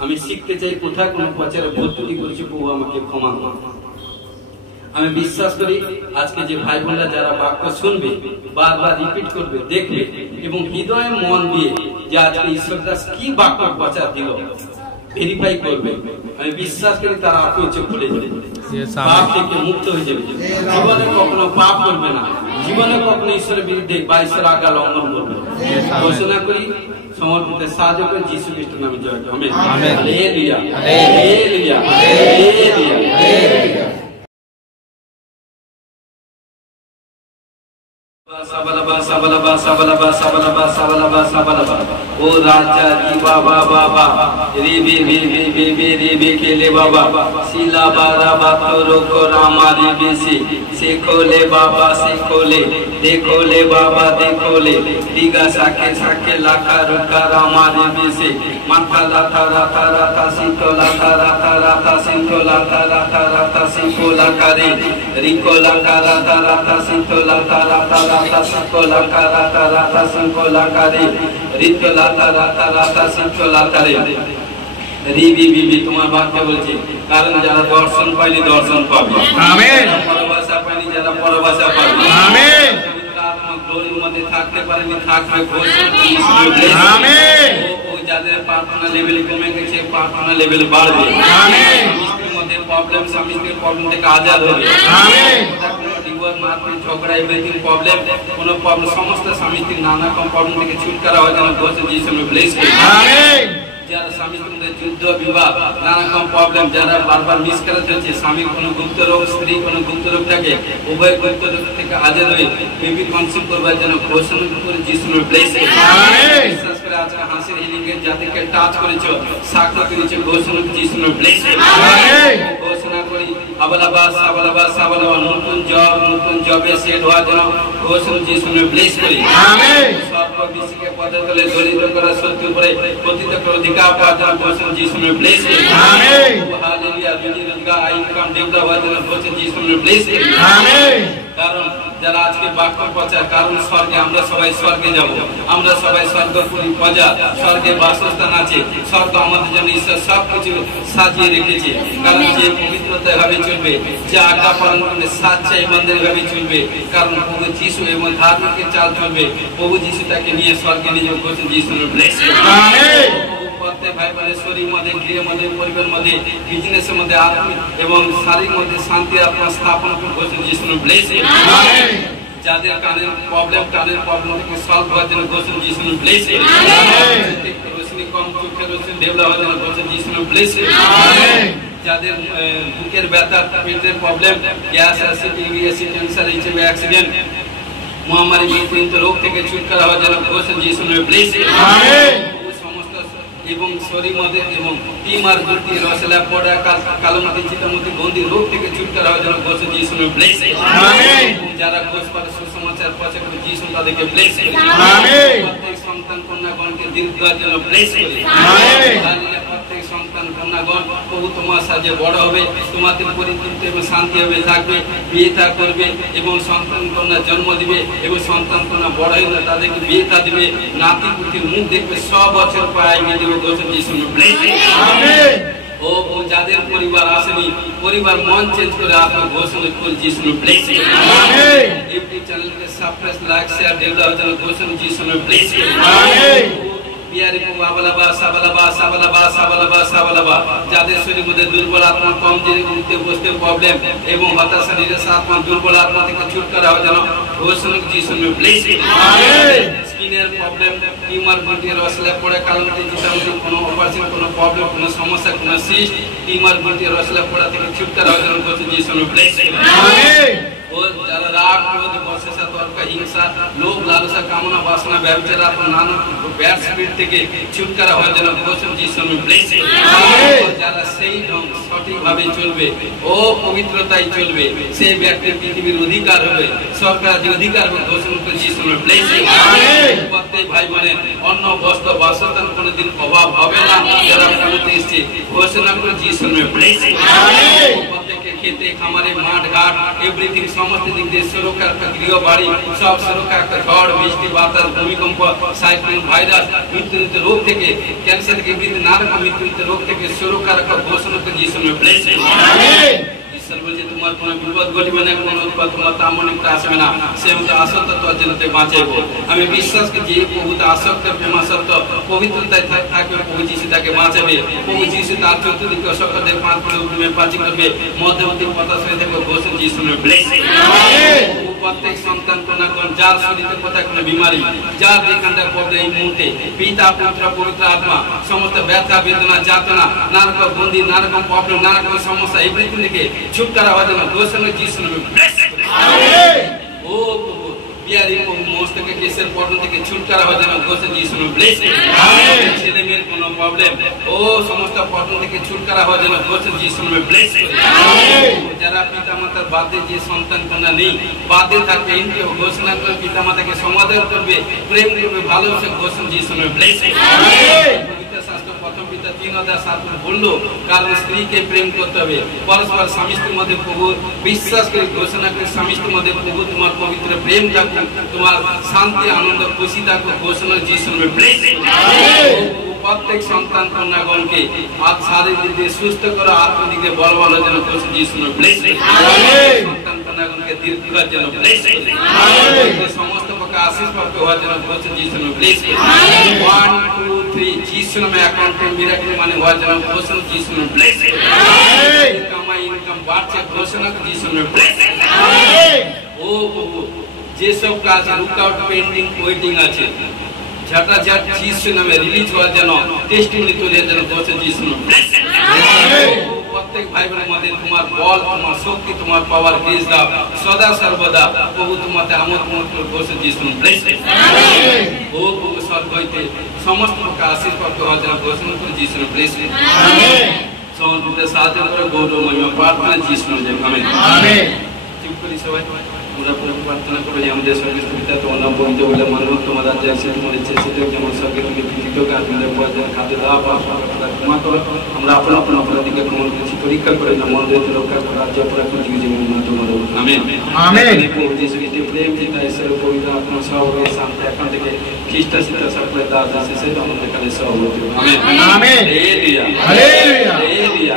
আমি শিখতে চাই, কোথায় কোন প্রচারে ভুল ত্রুটি করেছি, প্রভু আমাকে ক্ষমা করুন। আমি বিশ্বাস করি আজকে যে ভাই বোনরা যারা বাক্য শুনবে, বারবার রিপিট করবে, দেখবে এবং হৃদয়ে মন দিয়ে যে আজকে ঈশ্বর দাস কি বাক্য প্রচার দিল ভেরিফাই করবে, আমি বিশ্বাস করি তারা আপনি চোখ খুলে যাবে, পাপ থেকে মুক্ত হয়ে যাবে, জীবনে কখনো পাপ করবে না, জীবনে কখনো ঈশ্বরের বিরুদ্ধে বা ঈশ্বরের আজ্ঞা লঙ্ঘন করবে। ঘোষণা করি, সমর্পিত সাহায্য করে যীশু খ্রিস্টের নামে জয়। Amen. Hallelujah, hallelujah, hallelujah. Sabalaba, sabalaba, sabalaba, sabalaba, sabalaba, sabalaba. ও রাজা রি বাবা বাবা রি বি বি বি বি বি রি বি কেলে বাবা শিলা বারা বাতর রামারি বেশি শেখোলে বাবা শেখোলে দেখোলে বাবা দেখোলে দিগা সাকে সাকে লাখা রুকা রামারি বেশি মাথা লাথা রাথা রাথা সিংহ লাথা রাথা রাথা সিংহ লাথা রাথা রাথা সিংহ লাকারে রিকো লাকা রাথা রাথা সিংহ লাথা রাথা রাথা সিংহ লাকা রাথা রাথা সিংহ লাকারে রিকো লাথা রাথা রাথা সিংহ লাকারে রিবি বিবি তোমার বাক্য বলছে কারণ যারা দর্শন পায়নি দর্শন পাবে আমেন পরবাসা পায়নি যারা পরবাসা পাবে আমেন আত্মা গ্লোরির মধ্যে থাকতে পারেনি থাকবে আমেন ও যাদের প্রার্থনা লেভেল কমে গেছে প্রার্থনা লেভেল বাড়বে আমেন স্ত্রীর মধ্যে প্রবলেম স্বামীর প্রবলেম থেকে আজাদ হবে আমেন ডিভোর্স মারপিট ঝগড়া এভরিথিং প্রবলেম কোনো প্রবলেম সমস্ত স্বামী স্ত্রীর নানা রকম প্রবলেম থেকে ছুটকারা হয় যেন বসে যিশু ব্লেস করে আমেন যারা স্বামী স্ত্রীর যুদ্ধ বিবাহ নানা রকম প্রবলেম যারা বারবার মিস করে চলছে স্বামীর কোনো গুপ্ত রোগ স্ত্রী কোনো গুপ্ত রোগ থাকে উভয় গুপ্ত রোগ থেকে আজাদ হয়ে বেবি কনসিভ করবার জন্য ঘোষণা করে যিশু ব্লেস আমেন বিশ্বাস করে আজকে হাসির হিলিং এর যাদেরকে টাচ করেছো সাক্ষ্য করেছো ঘোষণা যিশু ব্লেস আমেন ঘোষণা করি আবালাবাস আবালাবাস আবালাবা নতুন জবে সেট হওয়ার জন্য ঘোষণা যিশু ব্লেস করি আমেন সর্ব বিশ্বকে পদে তলে দলিত করা শত্রু করে পতিত করে অধিকার পাওয়ার জন্য ঘোষণা যিশু ব্লেস করি আমেন হালেলুয়া রুজি রোজগার ইনকাম ডেভেলপ হওয়ার জন্য ঘোষণা যিশু ব্লেস করি আমেন কারণ যারা আজকে বাক্য প্রচার কারণ স্বর্গে আমরা সবাই স্বর্গে যাব আমরা সবাই স্বর্গপুরী প্রজা স্বর্গে বাসস্থান আছে স্বর্গ আমাদের জন্য ঈশ্বর সবকিছু সাজিয়ে রেখেছে কারণ যে পবিত্রতায় ভাবে চলবে যে আজ্ঞা পালন করবে সাচ্চাই মন্দির ভাবে চলবে কারণ প্রভু যিশু এবং ধার্মিকের চাল চলবে প্রভু যিশু তাকে নিয়ে স্বর্গে নিয়ে যাবে যিশু ব্লেসিং আমেন প্রত্যেক ভাই বোনের শরীর মধ্যে গৃহের মধ্যে পরিবার মধ্যে বিজনেসের মধ্যে আত্মিক এবং শারীরিক মধ্যে শান্তি আপনার স্থাপন করতে যিশু ব্লেসিং আমেন যাদের কানের প্রবলেম থেকে সলভ হওয়ার জন্য ঘোষণা যিশু ব্লেসিং আমেন রোশনি কম চোখের রোশনি ডেভেলপ হওয়ার জন্য ঘোষণা যিশু ব্লেসিং আমেন যাদের বুকের ব্যথা পেটের problem gas acid uric cancer HIV accident মহামারী জনিত রোগ থেকে ছুটকারা হওয়ার জন্য ঘোষণা যিশু ব্লেসিং আমেন এবং শরীর মধ্যে এবং টিমার গুটি রসলা পড়া কালোমতি চিতামতি বন্দি রোগ থেকে ছুটকারা হওয়ার জন্য ঘোষণা যিশু ব্লেসিং আমেন যারা ঘোষ করে সুসমাচার পৌঁছে করে যিশু তাদেরকে ব্লেসিং আমেন প্রত্যেক সন্তান কন্যাগণকে দীর্ঘায়ুর জন্য ব্লেসিং আমেন প্রত্যেক সন্তান কন্যাগণ প্রভু তোমার সাহায্যে বড় হবে তোমাদের পরিতৃপ্তি এবং শান্তি হবে থাকবে বিয়ে থা করবে এবং সন্তান কন্যা জন্ম দিবে এবং সন্তান কন্যা বড় হয়ে তাদেরকে বিয়ে থা দিবে নাতি পুতির মুখ দেখবে 100 বছর পায় মেয়ে দেবে ঘোষণা যিশু ব্লেসিং আমেন ও যাদের পরিবার আসেনি পরিবার মন চেঞ্জ করে আপনার ঘোষণা করে যিশু ব্লেসিং আমেন ইউটিউব চ্যানেলকে সাবস্ক্রাইব লাইক শেয়ার ডেভেলপ জন্য ঘোষণা যিশু ব্লেসিং আমেন পিয়ারি প্রভু আবালাবা যাদের শরীরের মধ্যে দুর্বল আত্মা কম যে উঠতে বসতে প্রবলেম এবং হতাশা নিরাশা আত্মা দুর্বল আত্মা থেকে ছুটকারা হওয়ার জন্য ঘোষণা যিশু ব্লেসিং আমেন স্কিনের প্রবলেম টিউমার গুটি রসলে পড়ে কালমতি চিতামতি কোনো অপারেশন কোনো প্রবলেম কোনো সমস্যা কোনো সিস্ট টিউমার গুটি রসলে পড়া থেকে ছুটকারা হওয়ার জন্য ঘোষণা যিশু ব্লেসিং আমেন ও যারা রাগ ক্রোধ বর্ষা তর্ক হিংসা লোভ লালসা কামনা বাসনা ব্যবচার নানা ব্যাড স্পিরিট থেকে ছুটকারা হওয়ার জন্য ঘোষণা যিশু ব্লেসিং যারা সেই সঠিকভাবে চলবে ও পবিত্রতায় চলবে সেই ব্যক্তির পৃথিবীর অধিকার হবে সরকার যে অধিকার হবে ঘোষণা করে যিশু ব্লেসিং প্রত্যেক ভাই বোনের অন্ন বস্ত্র বাসস্থান কোনোদিন অভাব হবে না যারা প্রাণীতে এসেছে ঘোষণা করে যিশু ব্লেসিং প্রত্যেককে খেতে খামারে মাঠ ঘাট এভরিথিং সমস্ত দিক দিয়ে সুরক্ষা একটা গৃহ বাড়ি সব সুরক্ষা একটা ঝড় বৃষ্টি বাতাস ভূমিকম্প সাইক্লোন ভাইরাস মৃত্যুজনিত রোগ থেকে ক্যান্সার থেকে নানা রকম মৃত্যুজনিত রোগ থেকে সুরক্ষা রাখা ঘোষণা করে যিশু ব্লেসিং ঈশ্বর বলছে তোমার কোনো বিপদ ঘটবে না কোনো উৎপাদ তোমার তামনিকটা আসবে না সে মতো আসক্ত তোর জন্য বাঁচাইব আমি বিশ্বাস করি যে প্রভুতে আসক্ত প্রেমাসক্ত পবিত্রতায় থাকবে প্রভু যিশু তাকে বাঁচাবে প্রভু যিশু তার চতুর্দিকে অসক্তদের পাঁচ করে উঠবে পাঁচি করবে মধ্যবর্তী পথা সরে থাকবে ঘোষণা যিশু ব্লেসিং প্রত্যেক সন্তান কন্যাগণ যার শরীরে কোথায় কোনো বিমারি যার যেখানটা পড়বে এই মুহূর্তে পিতা পুত্র পবিত্র আত্মা সমস্ত ব্যথা বেদনা যাতনা নানা রকম বন্দি নানা রকম প্রবলেম নানা রকম সমস্যা এভরিথিং থেকে ছুটকারা হওয়ার জন্য ঘোষণা যিশু ব্লেসিং ও প্রভু বিয়ারি মোষ থেকে কেসের পটন থেকে ছুটকারা হওয়ার জন্য গোসল যিশুর ব্লেসিং। ছেলে মেয়ের কোনো প্রবলেম ও সমস্ত পটন থেকে ছুটকারা হওয়ার জন্য গোসল যিশুর ব্লেসিং। যারা পিতা মাতার বাদে যে সন্তান কন্যা নেই বাদে থাকবে ইন্দ্রিয় ঘোষণা করে পিতা মাতাকে সমাদর করবে, প্রেম করবে, ভালোবাসে গোসল যিশুর ব্লেসিং। শাস্ত্র প্রথম পিতা 3:7 বললো কারণ স্ত্রীকে প্রেম করতে হবে, পরস্পর স্বামী স্ত্রীর মধ্যে প্রভু বিশ্বাস করে ঘোষণা করে স্বামী স্ত্রীর মধ্যে প্রভু তোমার পবিত্র প্রেম থাকুক, তোমার শান্তি আনন্দ খুশি থাকুক ঘোষণা যিশুর ব্লেসিং। প্রত্যেক সন্তান কন্যাগণকে আজ শারীরিক দিকে সুস্থ করো, আত্মিক দিকে বলবান যেন ঘোষণা যিশুর ব্লেসিং। সন্তান কন্যাগণকে দীর্ঘার জন্য ব্লেসিং, সমস্ত প্রকার আশীষ প্রাপ্ত হওয়ার জন্য ঘোষণা যিশুর ব্লেসিং। 1 2 3 যিশুর নামে অ্যাকাউন্টে মিরাকেল মানে হওয়ার জন্য ঘোষণা যিশুর ব্লেসিং। কামাই ইনকাম বাড়ছে ঘোষণা যিশুর ব্লেসিং। ও প্রভু যেসব কাজ রুকআউট পেন্ডিং ওয়েটিং আছে ঝটাঝট যিশুর নামে রিলিজ হওয়ার জন্য টেস্টিমনি তৈরি হওয়ার জন্য ঘোষণা যিশুর ব্লেসিং। প্রত্যেক ভাই বোনের মধ্যে তোমার বল, তোমার শক্তি, তোমার পাওয়ার গ্রেস দাও সদা সর্বদা প্রভু তোমাতে আমোদ প্রমোদ করে ঘোষণা যিশুর ব্লেসিং। ও প্রভু স্বর্গ হইতে সমস্ত প্রকার আশীষ প্রাপ্ত হওয়ার জন্য ঘোষণা করে যিশুর ব্লেসিং। সমস্ত সাহায্য করে গৌরবময় প্রার্থনা যিশুর নামে আমেন। আমেন। চুপ করি সবাই আমরা প্রার্থনা করি আমাদের স্বর্গীয় পিতা তোমার নাম পবিত্র বলে মানব তোমার রাজ্যে এসে তোমার ইচ্ছে সেটা যেমন স্বর্গে তুমি পৃথিবীতে কাজগুলো পয়সা খাদ্য দাও ক্ষমা করো, আমরা আপন আপন অপরাধীকে ক্ষমা করছি, পরীক্ষা করে না মন্দির রক্ষা করো, রাজ্য অপরাধ করছি জীবন তোমার আমেন। আমেন। যিশু খ্রিস্টের প্রেম পিতা ঈশ্বরের পবিত্র আত্মা সহভাগে শান্তি এখন থেকে খ্রিস্ট শিক্ষা সকলে দাস আছে সেটা আমাদের কাছে সহ হতে amen. Amen. Hallelujah hallelujah hallelujah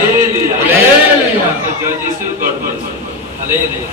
hallelujah hallelujah. জয় যিশু, গড ব্লেস। হালেলুয়া।